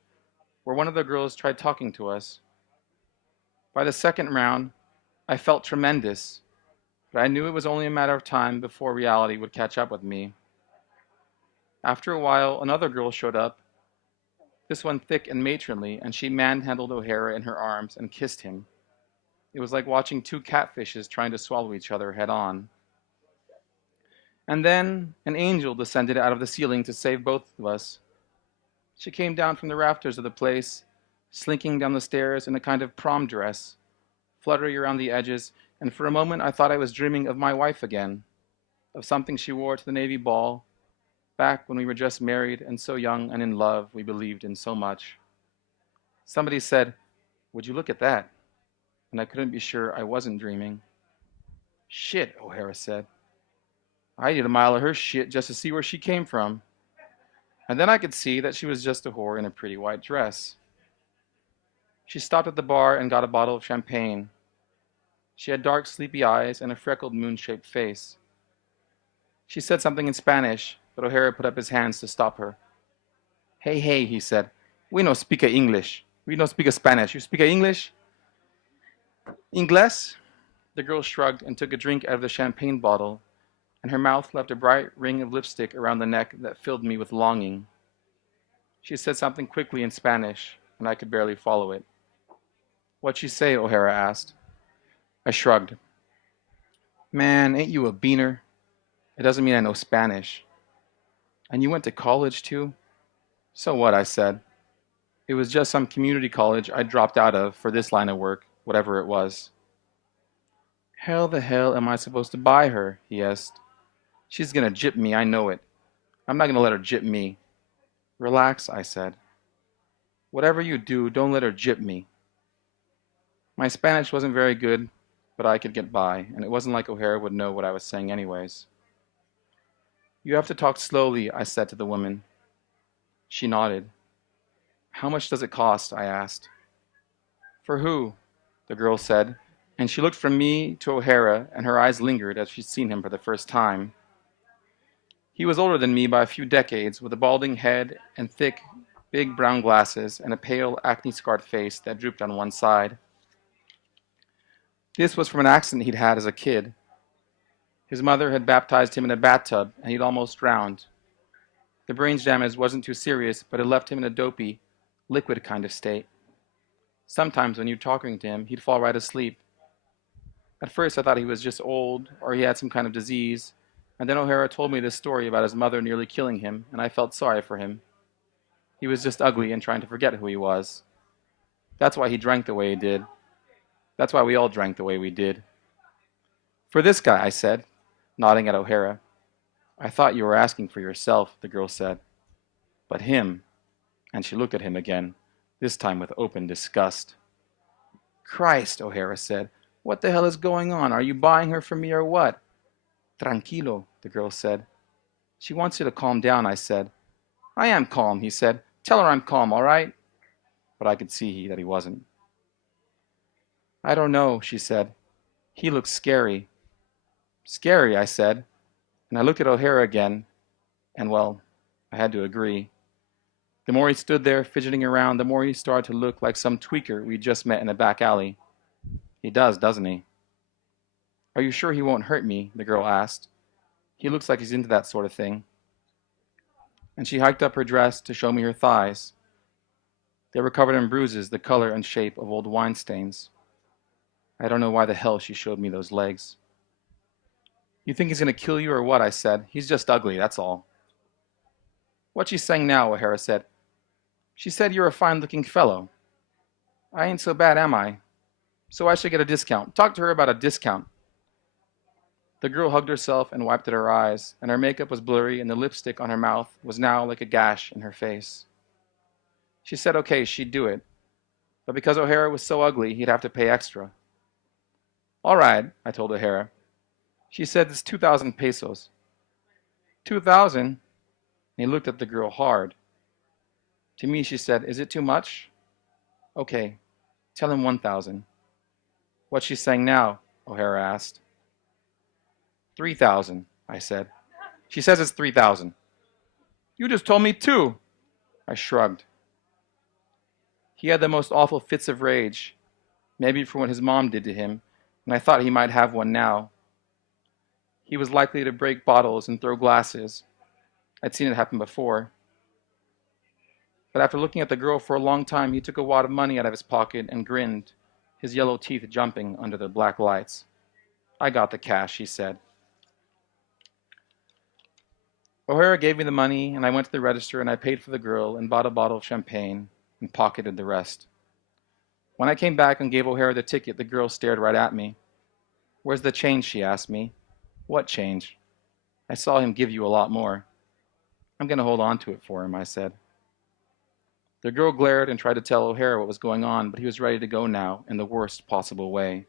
where one of the girls tried talking to us. By the second round, I felt tremendous, but I knew it was only a matter of time before reality would catch up with me. After a while, another girl showed up, this one thick and matronly, and she manhandled O'Hara in her arms and kissed him. It was like watching 2 catfishes trying to swallow each other head on. And then an angel descended out of the ceiling to save both of us. She came down from the rafters of the place, slinking down the stairs in a kind of prom dress, fluttery around the edges, and for a moment I thought I was dreaming of my wife again, of something she wore to the Navy ball, back when we were just married and so young and in love we believed in so much. Somebody said, would you look at that? And I couldn't be sure I wasn't dreaming. Shit, O'Hara said. I did a mile of her shit just to see where she came from. And then I could see that she was just a whore in a pretty white dress. She stopped at the bar and got a bottle of champagne. She had dark, sleepy eyes and a freckled, moon-shaped face. She said something in Spanish, but O'Hara put up his hands to stop her. Hey, hey, he said. We no speak English. We no speak Spanish. You speak English? Ingles? The girl shrugged and took a drink out of the champagne bottle, and her mouth left a bright ring of lipstick around the neck that filled me with longing. She said something quickly in Spanish, and I could barely follow it. What'd she say? O'Hara asked. I shrugged. Man, ain't you a beaner? It doesn't mean I know Spanish. And you went to college too? So what, I said. It was just some community college I dropped out of for this line of work, whatever it was. How the hell am I supposed to buy her? He asked. She's gonna gyp me, I know it. I'm not gonna let her gyp me. Relax, I said. Whatever you do, don't let her gyp me. My Spanish wasn't very good, but I could get by, and it wasn't like O'Hara would know what I was saying anyways. You have to talk slowly, I said to the woman. She nodded. How much does it cost? I asked. For who? The girl said, and she looked from me to O'Hara, and her eyes lingered as she'd seen him for the first time. He was older than me by a few decades, with a balding head and thick, big brown glasses, and a pale, acne-scarred face that drooped on one side. This was from an accident he'd had as a kid. His mother had baptized him in a bathtub, and he'd almost drowned. The brain damage wasn't too serious, but it left him in a dopey, liquid kind of state. Sometimes when you're talking to him, he'd fall right asleep. At first I thought he was just old, or he had some kind of disease, and then O'Hara told me this story about his mother nearly killing him, and I felt sorry for him. He was just ugly and trying to forget who he was. That's why he drank the way he did. That's why we all drank the way we did. For this guy, I said, nodding at O'Hara. I thought you were asking for yourself, the girl said. But him, and she looked at him again, this time with open disgust. Christ, O'Hara said, what the hell is going on? Are you buying her from me or what? Tranquilo, the girl said. She wants you to calm down, I said. I am calm, he said. Tell her I'm calm, all right? But I could see that he wasn't. I don't know, she said. He looks scary. Scary, I said. And I looked at O'Hara again, and well, I had to agree. The more he stood there fidgeting around, the more he started to look like some tweaker we'd just met in a back alley. He does, doesn't he? Are you sure he won't hurt me? The girl asked. He looks like he's into that sort of thing. And she hiked up her dress to show me her thighs. They were covered in bruises, the color and shape of old wine stains. I don't know why the hell she showed me those legs. You think he's going to kill you or what? I said. He's just ugly, that's all. What's she saying now? O'Hara said. She said you're a fine-looking fellow. I ain't so bad, am I? So I should get a discount. Talk to her about a discount. The girl hugged herself and wiped at her eyes, and her makeup was blurry, and the lipstick on her mouth was now like a gash in her face. She said okay, she'd do it, but because O'Hara was so ugly, he'd have to pay extra. All right, I told O'Hara. She said it's 2,000 pesos. 2,000? And he looked at the girl hard. To me, she said, is it too much? Okay, tell him 1,000. What's she saying now? O'Hara asked. 3,000, I said. She says it's 3,000. You just told me 2. I shrugged. He had the most awful fits of rage, maybe for what his mom did to him, and I thought he might have one now. He was likely to break bottles and throw glasses. I'd seen it happen before. But after looking at the girl for a long time, he took a wad of money out of his pocket and grinned, his yellow teeth jumping under the black lights. I got the cash, he said. O'Hara gave me the money, and I went to the register and I paid for the girl and bought a bottle of champagne and pocketed the rest. When I came back and gave O'Hara the ticket, the girl stared right at me. Where's the change, she asked me. What change? I saw him give you a lot more. I'm going to hold on to it for him, I said. The girl glared and tried to tell O'Hara what was going on, but he was ready to go now in the worst possible way.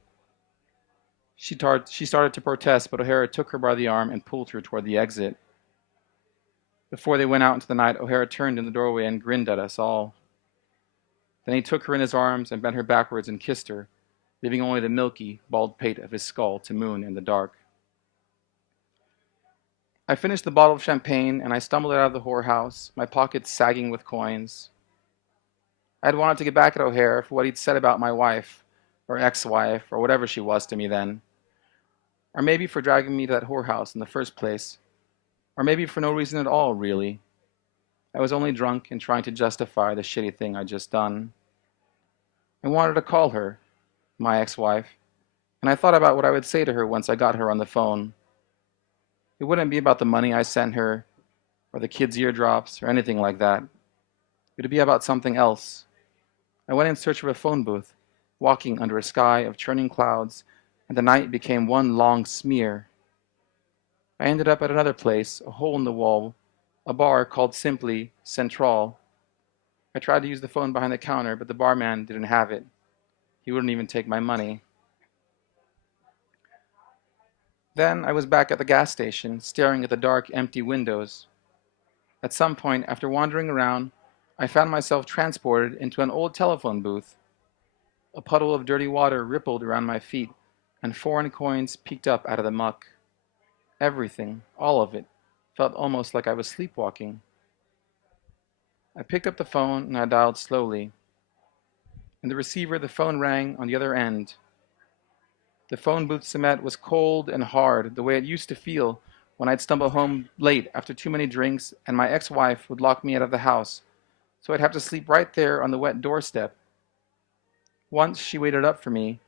She started to protest, but O'Hara took her by the arm and pulled her toward the exit. Before they went out into the night, O'Hara turned in the doorway and grinned at us all. Then he took her in his arms and bent her backwards and kissed her, leaving only the milky, bald pate of his skull to moon in the dark. I finished the bottle of champagne and I stumbled out of the whorehouse, my pockets sagging with coins. I had wanted to get back at O'Hara for what he'd said about my wife, or ex-wife, or whatever she was to me then. Or maybe for dragging me to that whorehouse in the first place. Or maybe for no reason at all, really. I was only drunk and trying to justify the shitty thing I'd just done. I wanted to call her, my ex-wife, and I thought about what I would say to her once I got her on the phone. It wouldn't be about the money I sent her, or the kids' eardrops, or anything like that. It would be about something else. I went in search of a phone booth, walking under a sky of churning clouds, and the night became one long smear. I ended up at another place, a hole in the wall, a bar called simply Central. I tried to use the phone behind the counter, but the barman didn't have it. He wouldn't even take my money. Then I was back at the gas station, staring at the dark, empty windows. At some point, after wandering around, I found myself transported into an old telephone booth. A puddle of dirty water rippled around my feet, and foreign coins peeked up out of the muck. Everything, all of it, felt almost like I was sleepwalking. I picked up the phone and I dialed slowly. In the receiver, the phone rang on the other end. The phone booth cement was cold and hard, the way it used to feel when I'd stumble home late after too many drinks and my ex-wife would lock me out of the house, so I'd have to sleep right there on the wet doorstep. Once she waited up for me,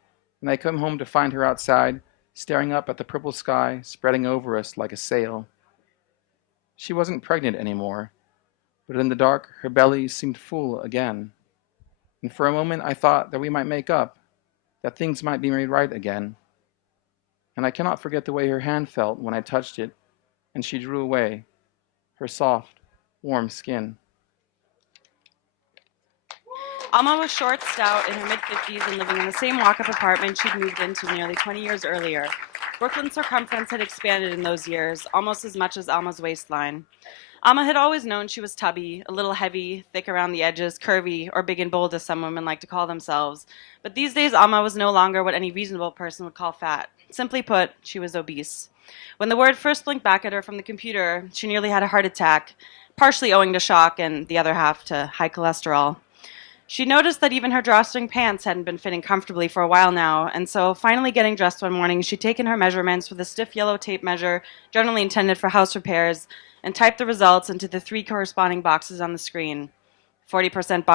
and I come home to find her outside, staring up at the purple sky spreading over us like a sail. She wasn't pregnant anymore, but in the dark her belly seemed full again. And for a moment I thought that we might make up, that things might be made right again. And I cannot forget the way her hand felt when I touched it, and she drew away, her soft, warm skin. Alma was short, stout, in her mid-50s and living in the same walk-up apartment she'd moved into nearly 20 years earlier. Brooklyn's circumference had expanded in those years, almost as much as Alma's waistline. Alma had always known she was tubby, a little heavy, thick around the edges, curvy, or big and bold as some women like to call themselves. But these days, Alma was no longer what any reasonable person would call fat. Simply put, she was obese. When the word first blinked back at her from the computer, she nearly had a heart attack, partially owing to shock and the other half to high cholesterol. She noticed that even her drawstring pants hadn't been fitting comfortably for a while now, and so finally getting dressed one morning, she'd taken her measurements with a stiff yellow tape measure generally intended for house repairs and typed the results into the 3 corresponding boxes on the screen. 40%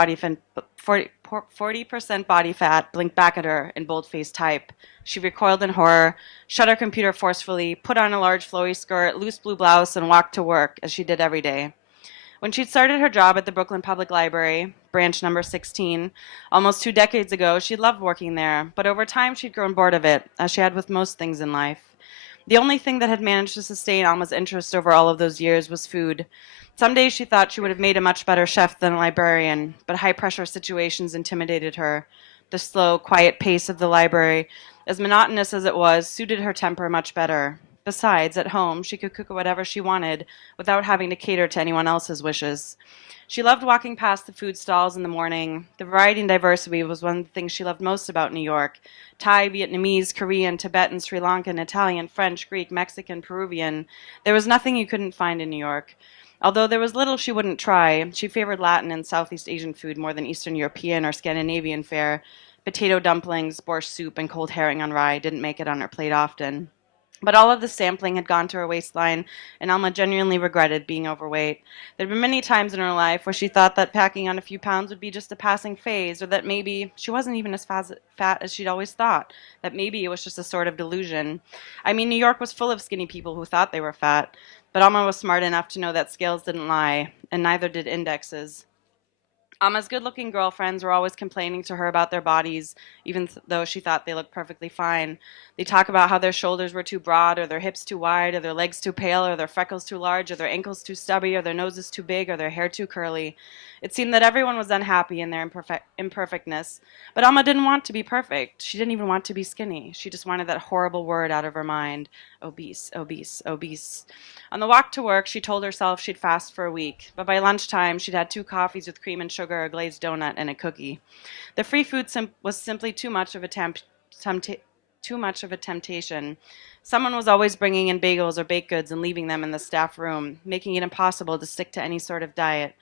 body fat blinked back at her in bold-faced type. She recoiled in horror, shut her computer forcefully, put on a large flowy skirt, loose blue blouse, and walked to work, as she did every day. When she'd started her job at the Brooklyn Public Library, branch number 16, almost 2 decades ago, she loved working there, but over time she'd grown bored of it, as she had with most things in life. The only thing that had managed to sustain Alma's interest over all of those years was food. Some days she thought she would have made a much better chef than a librarian, but high-pressure situations intimidated her. The slow, quiet pace of the library, as monotonous as it was, suited her temper much better. Besides, at home, she could cook whatever she wanted without having to cater to anyone else's wishes. She loved walking past the food stalls in the morning. The variety and diversity was one of the things she loved most about New York. Thai, Vietnamese, Korean, Tibetan, Sri Lankan, Italian, French, Greek, Mexican, Peruvian. There was nothing you couldn't find in New York. Although there was little she wouldn't try, she favored Latin and Southeast Asian food more than Eastern European or Scandinavian fare. Potato dumplings, borscht soup, and cold herring on rye didn't make it on her plate often. But all of the sampling had gone to her waistline, and Alma genuinely regretted being overweight. There had been many times in her life where she thought that packing on a few pounds would be just a passing phase, or that maybe she wasn't even as fat as she'd always thought, that maybe it was just a sort of delusion. I mean, New York was full of skinny people who thought they were fat, but Alma was smart enough to know that scales didn't lie, and neither did indexes. Alma's good-looking girlfriends were always complaining to her about their bodies, even though she thought they looked perfectly fine. They talk about how their shoulders were too broad, or their hips too wide, or their legs too pale, or their freckles too large, or their ankles too stubby, or their noses too big, or their hair too curly. It seemed that everyone was unhappy in their imperfectness. But Alma didn't want to be perfect. She didn't even want to be skinny. She just wanted that horrible word out of her mind. Obese, obese, obese. On the walk to work, she told herself she'd fast for a week, but by lunchtime she'd had 2 coffees with cream and sugar, a glazed donut, and a cookie. The free food was simply too much of a temptation. Someone was always bringing in bagels or baked goods and leaving them in the staff room, making it impossible to stick to any sort of diet.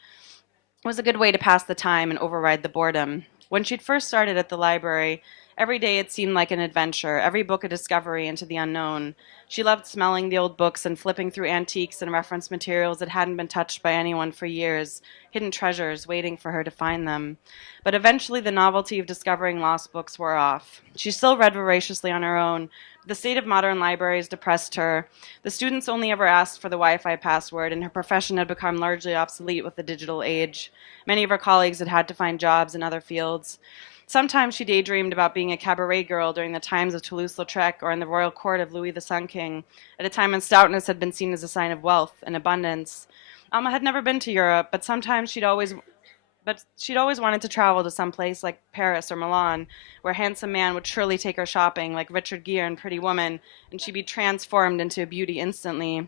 It was a good way to pass the time and override the boredom. When she'd first started at the library, every day it seemed like an adventure, every book a discovery into the unknown. She loved smelling the old books and flipping through antiques and reference materials that hadn't been touched by anyone for years, hidden treasures waiting for her to find them. But eventually the novelty of discovering lost books wore off. She still read voraciously on her own. The state of modern libraries depressed her. The students only ever asked for the Wi-Fi password, and her profession had become largely obsolete with the digital age. Many of her colleagues had had to find jobs in other fields. Sometimes she daydreamed about being a cabaret girl during the times of Toulouse-Lautrec or in the royal court of Louis the Sun King, at a time when stoutness had been seen as a sign of wealth and abundance. Alma had never been to Europe, but sometimes she'd always wanted to travel to some place like Paris or Milan, where a handsome man would surely take her shopping, like Richard Gere in Pretty Woman, and she'd be transformed into a beauty instantly.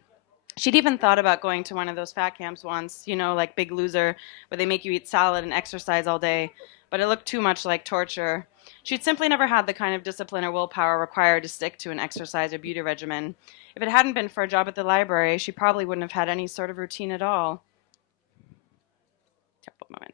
She'd even thought about going to one of those fat camps once, like Big Loser, where they make you eat salad and exercise all day, but it looked too much like torture. She'd simply never had the kind of discipline or willpower required to stick to an exercise or beauty regimen. If it hadn't been for a job at the library, she probably wouldn't have had any sort of routine at all. careful moment.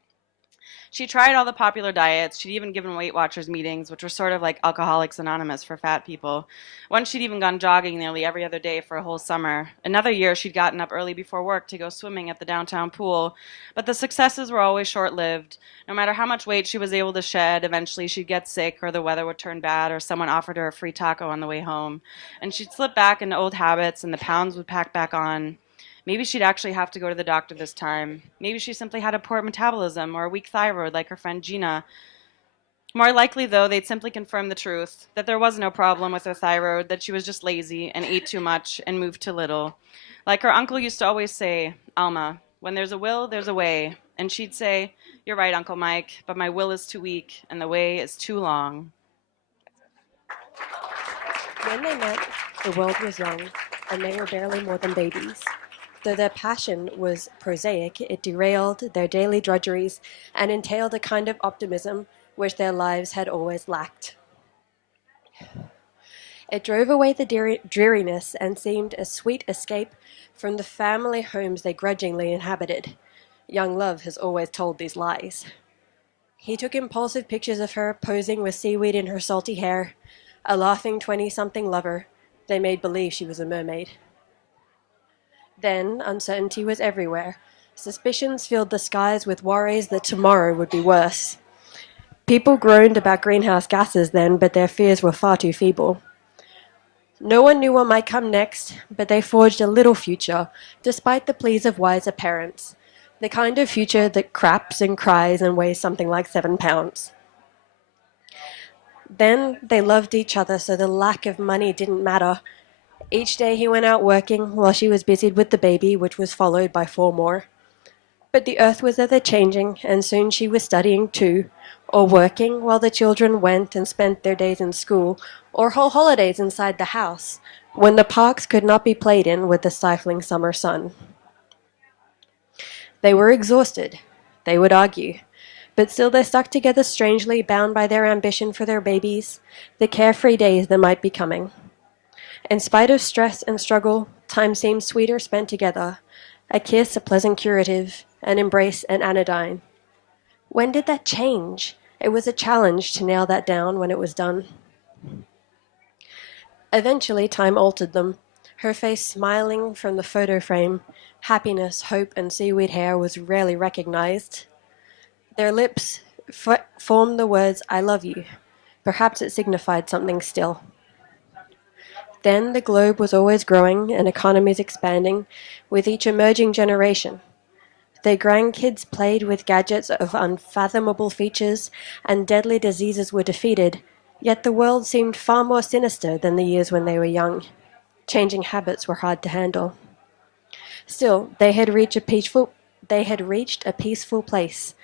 She tried all the popular diets. She'd even given Weight Watchers meetings, which were sort of like Alcoholics Anonymous for fat people. Once she'd even gone jogging nearly every other day for a whole summer. Another year, she'd gotten up early before work to go swimming at the downtown pool. But the successes were always short-lived. No matter how much weight she was able to shed, eventually she'd get sick, or the weather would turn bad, or someone offered her a free taco on the way home. And she'd slip back into old habits, and the pounds would pack back on. Maybe she'd actually have to go to the doctor this time. Maybe she simply had a poor metabolism or a weak thyroid like her friend Gina. More likely, though, they'd simply confirm the truth, that there was no problem with her thyroid, that she was just lazy and ate too much and moved too little. Like her uncle used to always say, Alma, when there's a will, there's a way. And she'd say, you're right, Uncle Mike, but my will is too weak and the way is too long. When they met, the world was young, and they were barely more than babies. Though their passion was prosaic, it derailed their daily drudgeries and entailed a kind of optimism which their lives had always lacked. It drove away the dreariness and seemed a sweet escape from the family homes they grudgingly inhabited. Young Love has always told these lies. He took impulsive pictures of her posing with seaweed in her salty hair, a laughing 20-something lover. They made believe she was a mermaid. Then, uncertainty was everywhere. Suspicions filled the skies with worries that tomorrow would be worse. People groaned about greenhouse gases then, but their fears were far too feeble. No one knew what might come next, but they forged a little future, despite the pleas of wiser parents. The kind of future that craps and cries and weighs something like 7 pounds. Then they loved each other, so the lack of money didn't matter. Each day he went out working while she was busied with the baby, which was followed by 4 more. But the earth was ever changing, and soon she was studying too, or working while the children went and spent their days in school, or whole holidays inside the house, when the parks could not be played in with the stifling summer sun. They were exhausted. They would argue. But still they stuck together strangely, bound by their ambition for their babies, the carefree days that might be coming. In spite of stress and struggle, time seemed sweeter spent together, a kiss a pleasant curative, an embrace an anodyne. When did that change? It was a challenge to nail that down when it was done. Eventually, time altered them. Her face smiling from the photo frame, happiness, hope, and seaweed hair was rarely recognized. Their lips formed the words, I love you. Perhaps it signified something still. Then the globe was always growing and economies expanding with each emerging generation. Their grandkids played with gadgets of unfathomable features and deadly diseases were defeated, yet the world seemed far more sinister than the years when they were young. Changing habits were hard to handle. Still, they had reached a peaceful place,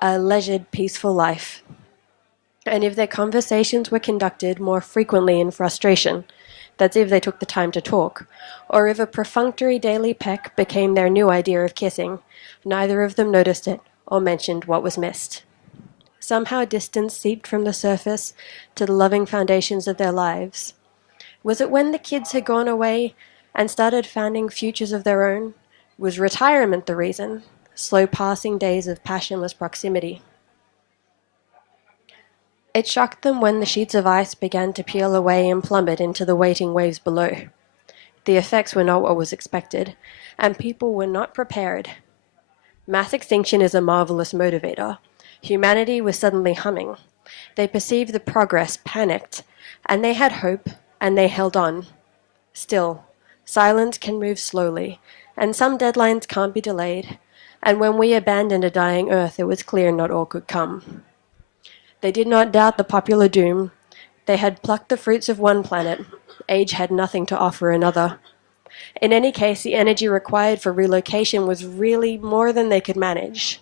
a leisured, peaceful life. And if their conversations were conducted more frequently in frustration, that's if they took the time to talk, or if a perfunctory daily peck became their new idea of kissing, neither of them noticed it or mentioned what was missed. Somehow distance seeped from the surface to the loving foundations of their lives. Was it when the kids had gone away and started founding futures of their own? Was retirement the reason? Slow passing days of passionless proximity. It shocked them when the sheets of ice began to peel away and plummet into the waiting waves below. The effects were not what was expected, and people were not prepared. Mass extinction is a marvelous motivator. Humanity was suddenly humming. They perceived the progress, panicked, and they had hope, and they held on. Still, silence can move slowly, and some deadlines can't be delayed, and when we abandoned a dying earth, it was clear not all could come. They did not doubt the popular doom. They had plucked the fruits of one planet. Age had nothing to offer another. In any case, the energy required for relocation was really more than they could manage.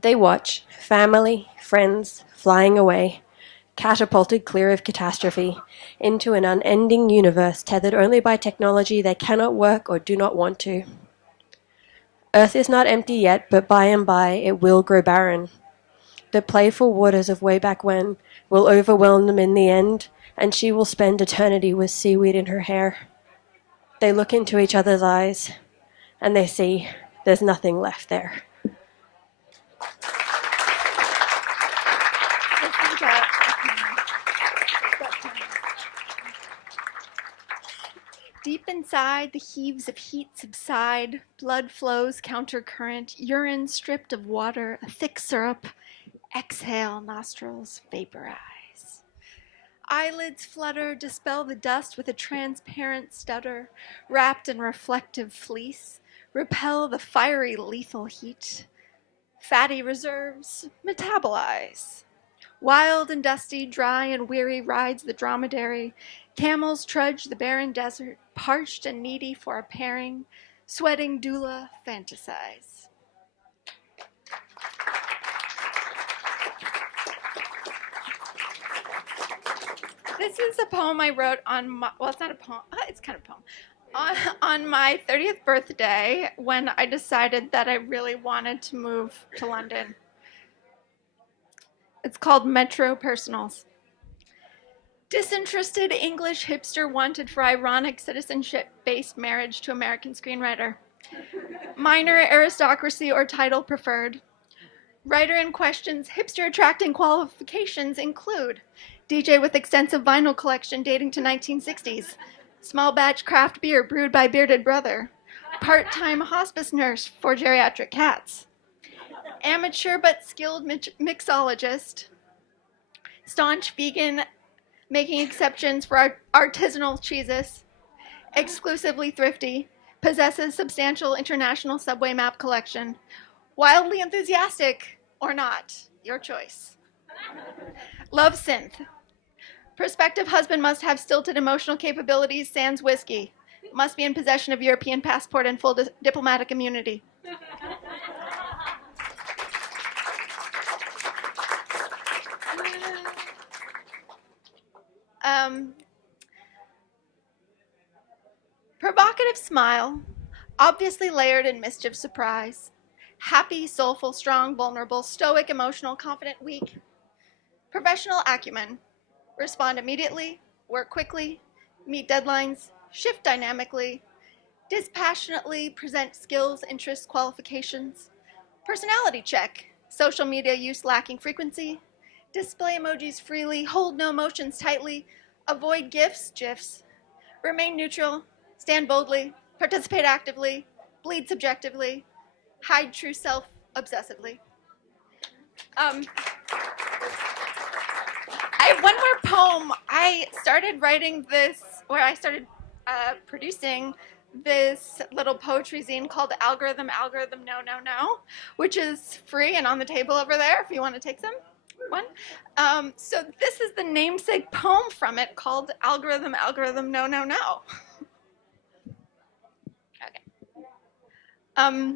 They watch, family, friends, flying away, catapulted clear of catastrophe, into an unending universe tethered only by technology they cannot work or do not want to. Earth is not empty yet, but by and by it will grow barren. The playful waters of way back when will overwhelm them in the end, and she will spend eternity with seaweed in her hair. They look into each other's eyes, and they see there's nothing left there. Deep inside, the heaves of heat subside, blood flows countercurrent, urine stripped of water, a thick syrup. Exhale, nostrils vaporize. Eyelids flutter, dispel the dust with a transparent stutter, wrapped in reflective fleece, repel the fiery lethal heat. Fatty reserves metabolize. Wild and dusty, dry and weary rides the dromedary. Camels trudge the barren desert, parched and needy for a pairing. Sweating doula fantasize. This is a poem I wrote on my, well, it's not a poem, it's kind of a poem. On my 30th birthday, when I decided that I really wanted to move to London. It's called Metro Personals. Disinterested English hipster wanted for ironic citizenship-based marriage to American screenwriter. Minor aristocracy or title preferred. Writer in question's hipster attracting qualifications include DJ with extensive vinyl collection dating to 1960s, small batch craft beer brewed by bearded brother, part-time hospice nurse for geriatric cats, amateur but skilled mixologist, staunch vegan making exceptions for artisanal cheeses, exclusively thrifty, possesses substantial international subway map collection, wildly enthusiastic or not, your choice. Love synth. Prospective husband must have stilted emotional capabilities sans whiskey. Must be in possession of European passport and full diplomatic immunity. Provocative smile, obviously layered in mischief surprise. Happy, soulful, strong, vulnerable, stoic, emotional, confident, weak. Professional acumen, respond immediately, work quickly, meet deadlines, shift dynamically, dispassionately present skills, interests, qualifications. Personality check, social media use lacking frequency, display emojis freely, hold no emotions tightly, avoid GIFs, remain neutral, stand boldly, participate actively, bleed subjectively, hide true self obsessively. I have one more poem. I started writing this, or I started producing this little poetry zine called Algorithm, No, No, No, which is free and on the table over there if you want to take some. One. So this is the namesake poem from it called Algorithm, No, No, No. Okay.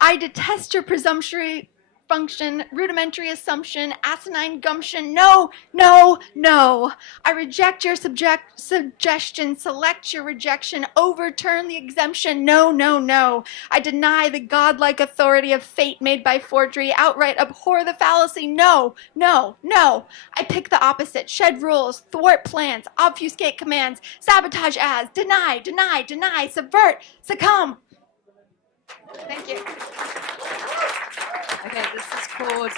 I detest your presumptuary function, rudimentary assumption, asinine gumption. No, no, no. I reject your suggestion, select your rejection, overturn the exemption. No, no, no. I deny the godlike authority of fate made by forgery, outright abhor the fallacy. No, no, no. I pick the opposite, shed rules, thwart plans, obfuscate commands, sabotage as, deny, deny, deny, subvert, succumb. Thank you. Okay, this is called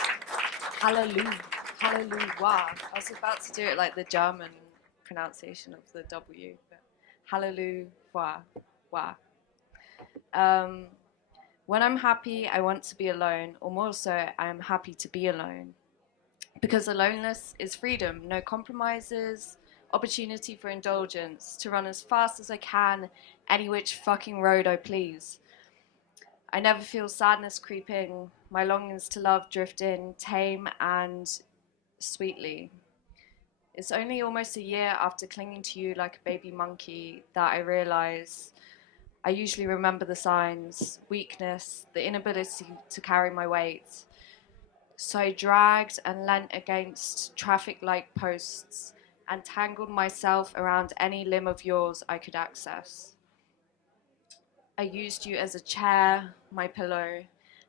Hallelujah. Hallelujah. I was about to do it like the German pronunciation of the W, but Hallelujah. When I'm happy, I want to be alone, or more so, I am happy to be alone. Because aloneness is freedom, no compromises, opportunity for indulgence, to run as fast as I can, any which fucking road I please. I never feel sadness creeping, my longings to love drift in, tame and sweetly. It's only almost a year after clinging to you like a baby monkey that I realize I usually remember the signs, weakness, the inability to carry my weight. So I dragged and leant against traffic light posts and tangled myself around any limb of yours I could access. I used you as a chair, my pillow.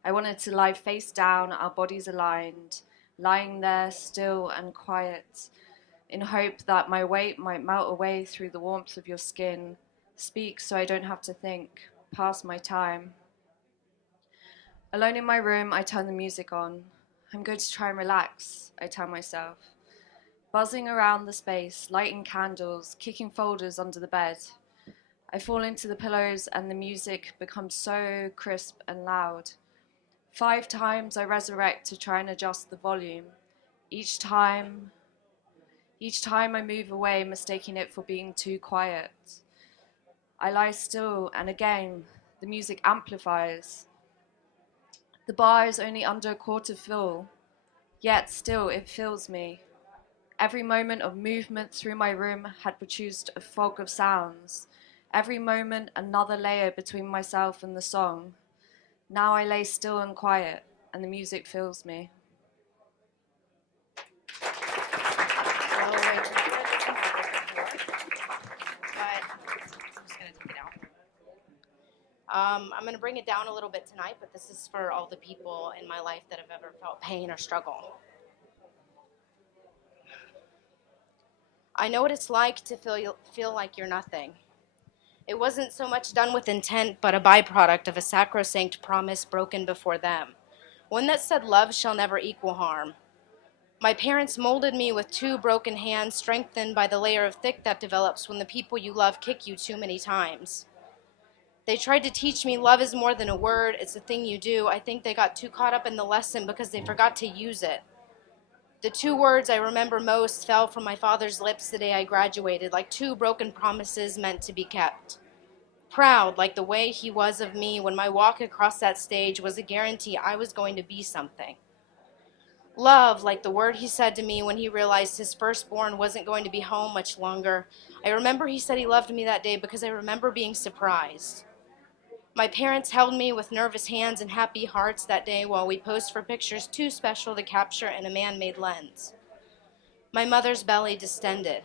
I wanted to lie face down, our bodies aligned, lying there still and quiet, in hope that my weight might melt away through the warmth of your skin. Speak so I don't have to think, pass my time. Alone in my room, I turn the music on. I'm going to try and relax, I tell myself. Buzzing around the space, lighting candles, kicking folders under the bed. I fall into the pillows and the music becomes so crisp and loud. 5 times I resurrect to try and adjust the volume. Each time I move away, mistaking it for being too quiet. I lie still, and again, the music amplifies. The bar is only under a quarter full, yet still it fills me. Every moment of movement through my room had produced a fog of sounds. Every moment another layer between myself and the song. Now I lay still and quiet, and the music fills me. I'm going to bring it down a little bit tonight, but this is for all the people in my life that have ever felt pain or struggle. I know what it's like to feel like you're nothing. It wasn't so much done with intent, but a byproduct of a sacrosanct promise broken before them. One that said love shall never equal harm. My parents molded me with 2 broken hands, strengthened by the layer of thick that develops when the people you love kick you too many times. They tried to teach me love is more than a word, it's a thing you do. I think they got too caught up in the lesson because they forgot to use it. The 2 words I remember most fell from my father's lips the day I graduated, like 2 broken promises meant to be kept. Proud, like the way he was of me when my walk across that stage was a guarantee I was going to be something. Love, like the word he said to me when he realized his firstborn wasn't going to be home much longer. I remember he said he loved me that day because I remember being surprised. My parents held me with nervous hands and happy hearts that day while we posed for pictures too special to capture in a man-made lens. My mother's belly distended,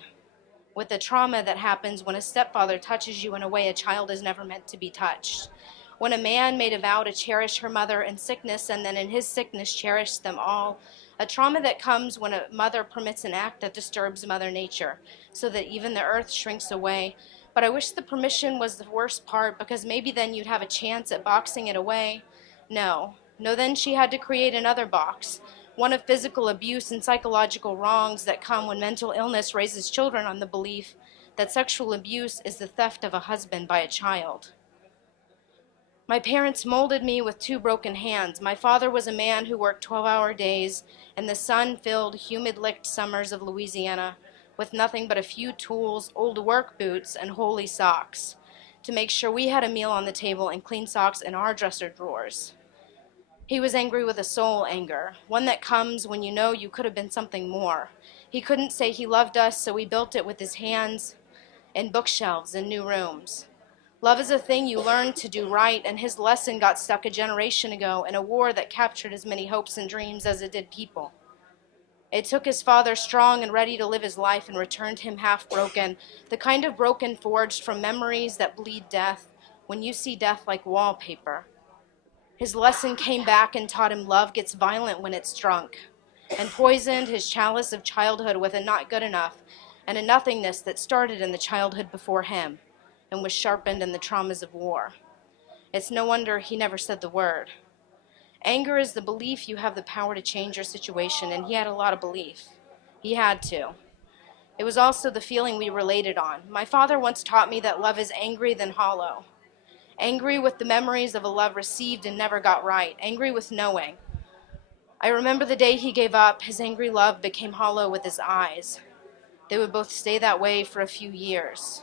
with the trauma that happens when a stepfather touches you in a way a child is never meant to be touched. When a man made a vow to cherish her mother in sickness and then in his sickness cherished them all. A trauma that comes when a mother permits an act that disturbs Mother Nature, so that even the earth shrinks away. But I wish the permission was the worst part, because maybe then you'd have a chance at boxing it away. No, then she had to create another box, one of physical abuse and psychological wrongs that come when mental illness raises children on the belief that sexual abuse is the theft of a husband by a child. My parents molded me with 2 broken hands. My father was a man who worked 12-hour days in the sun-filled, humid-licked summers of Louisiana, with nothing but a few tools, old work boots, and holey socks, to make sure we had a meal on the table and clean socks in our dresser drawers. He was angry with a soul anger, one that comes when you know you could have been something more. He couldn't say he loved us, so he built it with his hands and bookshelves and new rooms. Love is a thing you learn to do right, and his lesson got stuck a generation ago in a war that captured as many hopes and dreams as it did people. It took his father strong and ready to live his life and returned him half broken, the kind of broken forged from memories that bleed death when you see death like wallpaper. His lesson came back and taught him love gets violent when it's drunk, and poisoned his chalice of childhood with a not good enough and a nothingness that started in the childhood before him and was sharpened in the traumas of war. It's no wonder he never said the word. Anger is the belief you have the power to change your situation, and he had a lot of belief. He had to. It was also the feeling we related on. My father once taught me that love is angry then hollow. Angry with the memories of a love received and never got right. Angry with knowing. I remember the day he gave up, his angry love became hollow with his eyes. They would both stay that way for a few years.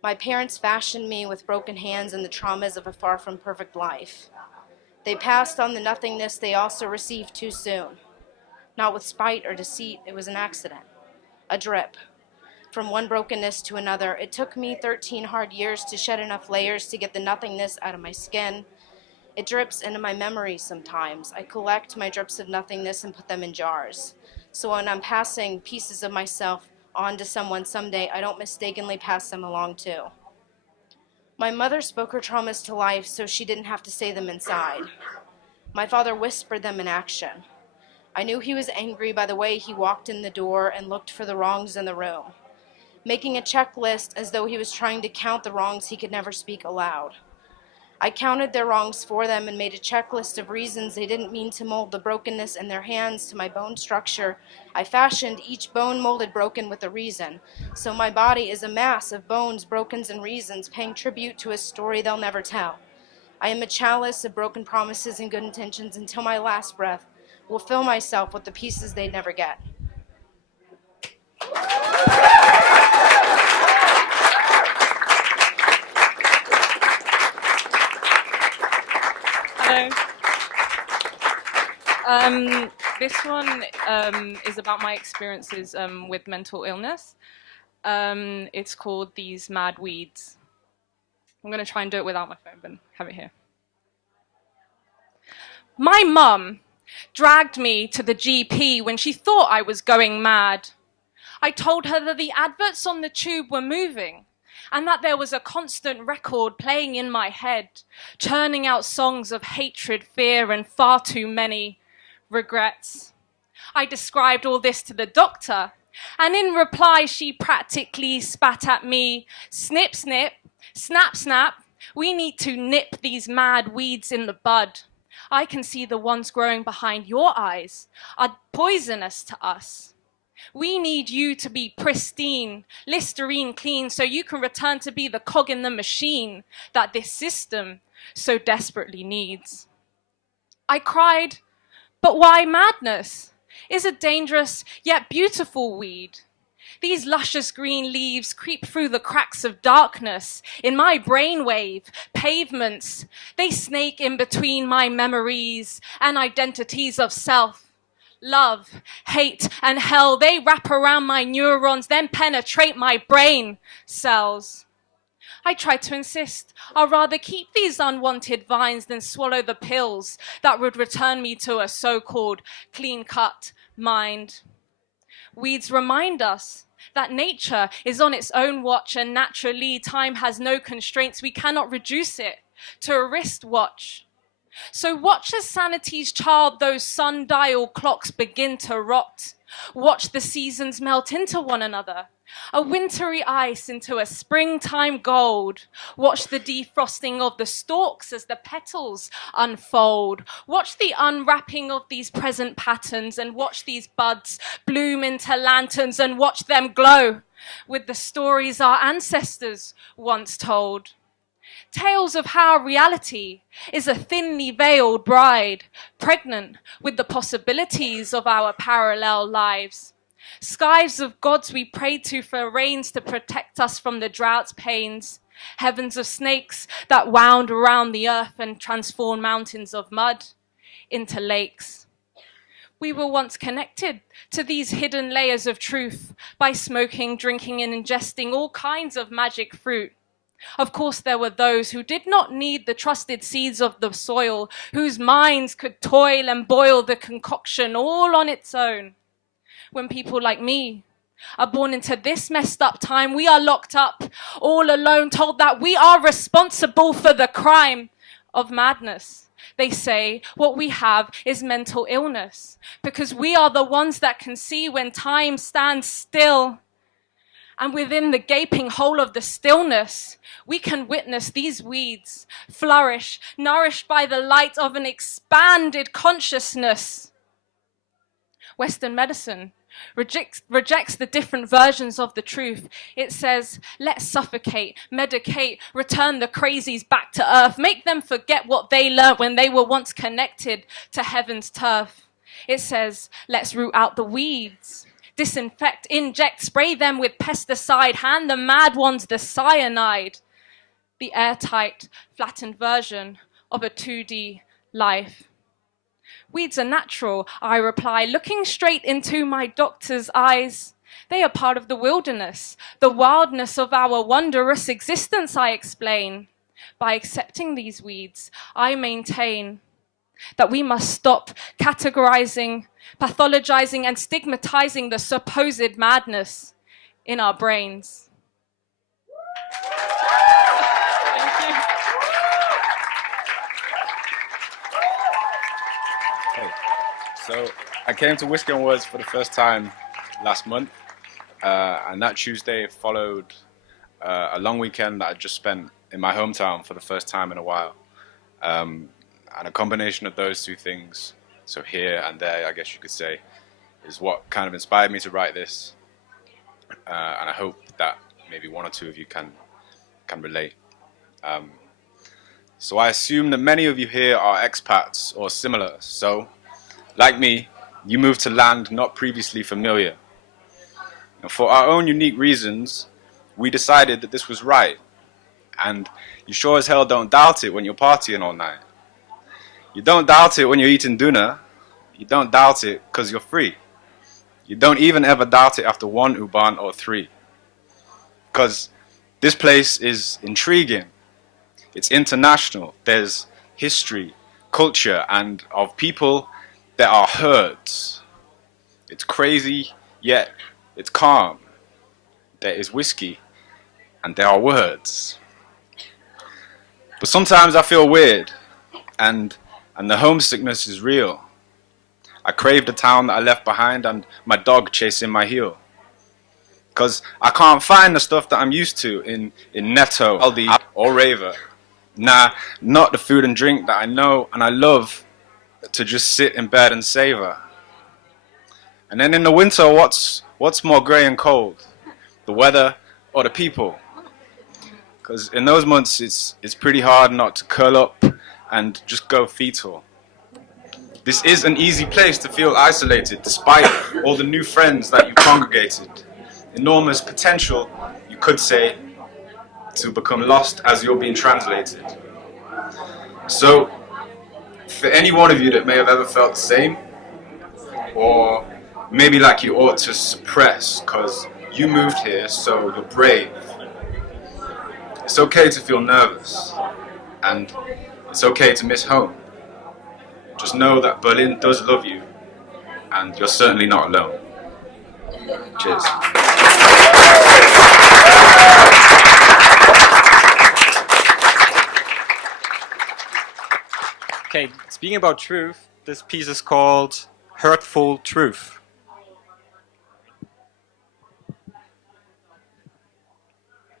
My parents fashioned me with broken hands and the traumas of a far from perfect life. They passed on the nothingness they also received too soon. Not with spite or deceit, it was an accident. A drip. From one brokenness to another, it took me 13 hard years to shed enough layers to get the nothingness out of my skin. It drips into my memories sometimes. I collect my drips of nothingness and put them in jars. So when I'm passing pieces of myself on to someone someday, I don't mistakenly pass them along too. My mother spoke her traumas to life so she didn't have to say them inside. My father whispered them in action. I knew he was angry by the way he walked in the door and looked for the wrongs in the room, making a checklist as though he was trying to count the wrongs he could never speak aloud. I counted their wrongs for them and made a checklist of reasons they didn't mean to mold the brokenness in their hands to my bone structure. I fashioned each bone molded broken with a reason. So my body is a mass of bones, brokens, and reasons, paying tribute to a story they'll never tell. I am a chalice of broken promises and good intentions until my last breath will fill myself with the pieces they'd never get. Hello. This one is about my experiences with mental illness. It's called These Mad Weeds. I'm going to try and do it without my phone, but have it here. My mum dragged me to the GP when she thought I was going mad. I told her that the adverts on the tube were moving and that there was a constant record playing in my head, churning out songs of hatred, fear, and far too many regrets. I described all this to the doctor, and in reply she practically spat at me, snip, snip, snap, snap, we need to nip these mad weeds in the bud. I can see the ones growing behind your eyes are poisonous to us. We need you to be pristine, Listerine clean, so you can return to be the cog in the machine that this system so desperately needs. I cried, but why madness? Is a dangerous yet beautiful weed. These luscious green leaves creep through the cracks of darkness in my brainwave, pavements. They snake in between my memories and identities of self. Love, hate, and hell, they wrap around my neurons, then penetrate my brain cells. I try to insist I'll rather keep these unwanted vines than swallow the pills that would return me to a so-called clean-cut mind. Weeds remind us that nature is on its own watch, and naturally time has no constraints. We cannot reduce it to a wristwatch. So watch as sanity's child those sundial clocks begin to rot. Watch the seasons melt into one another, a wintry ice into a springtime gold. Watch the defrosting of the stalks as the petals unfold. Watch the unwrapping of these present patterns, and watch these buds bloom into lanterns, and watch them glow with the stories our ancestors once told. Tales of how reality is a thinly veiled bride, pregnant with the possibilities of our parallel lives. Skies of gods we prayed to for rains to protect us from the drought's pains. Heavens of snakes that wound around the earth and transformed mountains of mud into lakes. We were once connected to these hidden layers of truth by smoking, drinking, and ingesting all kinds of magic fruit. Of course, there were those who did not need the trusted seeds of the soil, whose minds could toil and boil the concoction all on its own. When people like me are born into this messed up time, we are locked up, all alone, told that we are responsible for the crime of madness. They say what we have is mental illness, because we are the ones that can see when time stands still. And within the gaping hole of the stillness, we can witness these weeds flourish, nourished by the light of an expanded consciousness. Western medicine rejects the different versions of the truth. It says, let's suffocate, medicate, return the crazies back to earth, make them forget what they learned when they were once connected to heaven's turf. It says, let's root out the weeds. Disinfect, inject, spray them with pesticide, hand the mad ones the cyanide. The airtight, flattened version of a 2D life. Weeds are natural, I reply, looking straight into my doctor's eyes. They are part of the wilderness, the wildness of our wondrous existence, I explain. By accepting these weeds, I maintain that we must stop categorizing, pathologizing, and stigmatizing the supposed madness in our brains. Thank you. Hey, so I came to Whisky and Words for the first time last month, and that Tuesday followed a long weekend that I just spent in my hometown for the first time in a while. And a combination of those two things, so here and there, I guess you could say, is what kind of inspired me to write this. And I hope that maybe one or two of you can relate. So I assume that many of you here are expats or similar. So, like me, you moved to land not previously familiar. And for our own unique reasons, we decided that this was right. And you sure as hell don't doubt it when you're partying all night. You don't doubt it when you're eating dinner. You don't doubt it because you're free. You don't even ever doubt it after 1 Uban or 3. Because this place is intriguing. It's international. There's history, culture, and of people there are herds. It's crazy, yet it's calm. There is whiskey, and there are words. But sometimes I feel weird, and the homesickness is real. I crave the town that I left behind and my dog chasing my heel. Because I can't find the stuff that I'm used to in Netto, Aldi, or Raver. Nah, not the food and drink that I know and I love to just sit in bed and savor. And then in the winter, what's more grey and cold? The weather or the people? Because in those months, it's pretty hard not to curl up and just go fetal. This is an easy place to feel isolated despite all the new friends that you congregated. Enormous potential, you could say, to become lost as you're being translated. So, for any one of you that may have ever felt the same, or maybe like you ought to suppress because you moved here so you're brave, it's okay to feel nervous, and it's okay to miss home. Just know that Berlin does love you, and you're certainly not alone. Cheers. Okay, speaking about truth, this piece is called Hurtful Truth.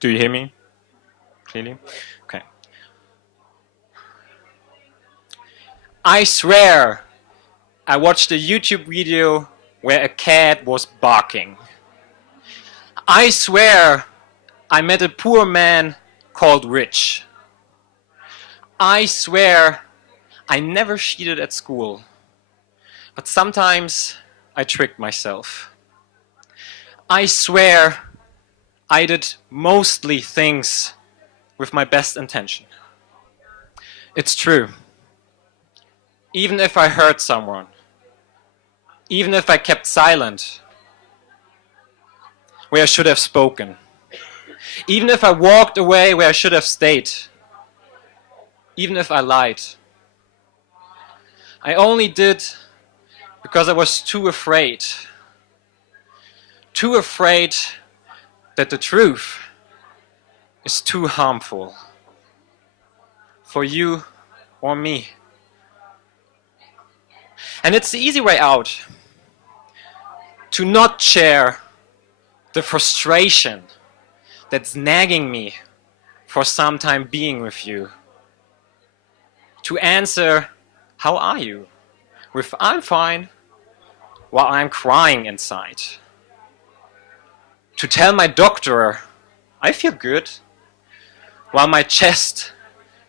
Do you hear me clearly? Okay. I swear I watched a YouTube video where a cat was barking. I swear I met a poor man called Rich. I swear I never cheated at school, but sometimes I tricked myself. I swear I did mostly things with my best intention. It's true. Even if I hurt someone, even if I kept silent where I should have spoken, even if I walked away where I should have stayed, even if I lied, I only did because I was too afraid that the truth is too harmful for you or me. And it's the easy way out to not share the frustration that's nagging me for some time being with you. To answer, how are you? With I'm fine, while I'm crying inside. To tell my doctor, I feel good, while my chest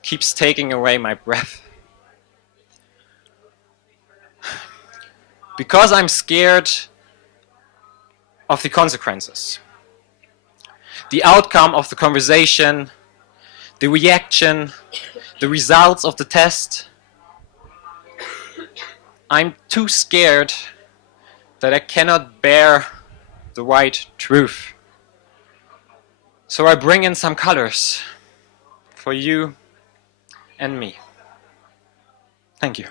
keeps taking away my breath. Because I'm scared of the consequences. The outcome of the conversation, the reaction, the results of the test. I'm too scared that I cannot bear the right truth. So I bring in some colors for you and me. Thank you.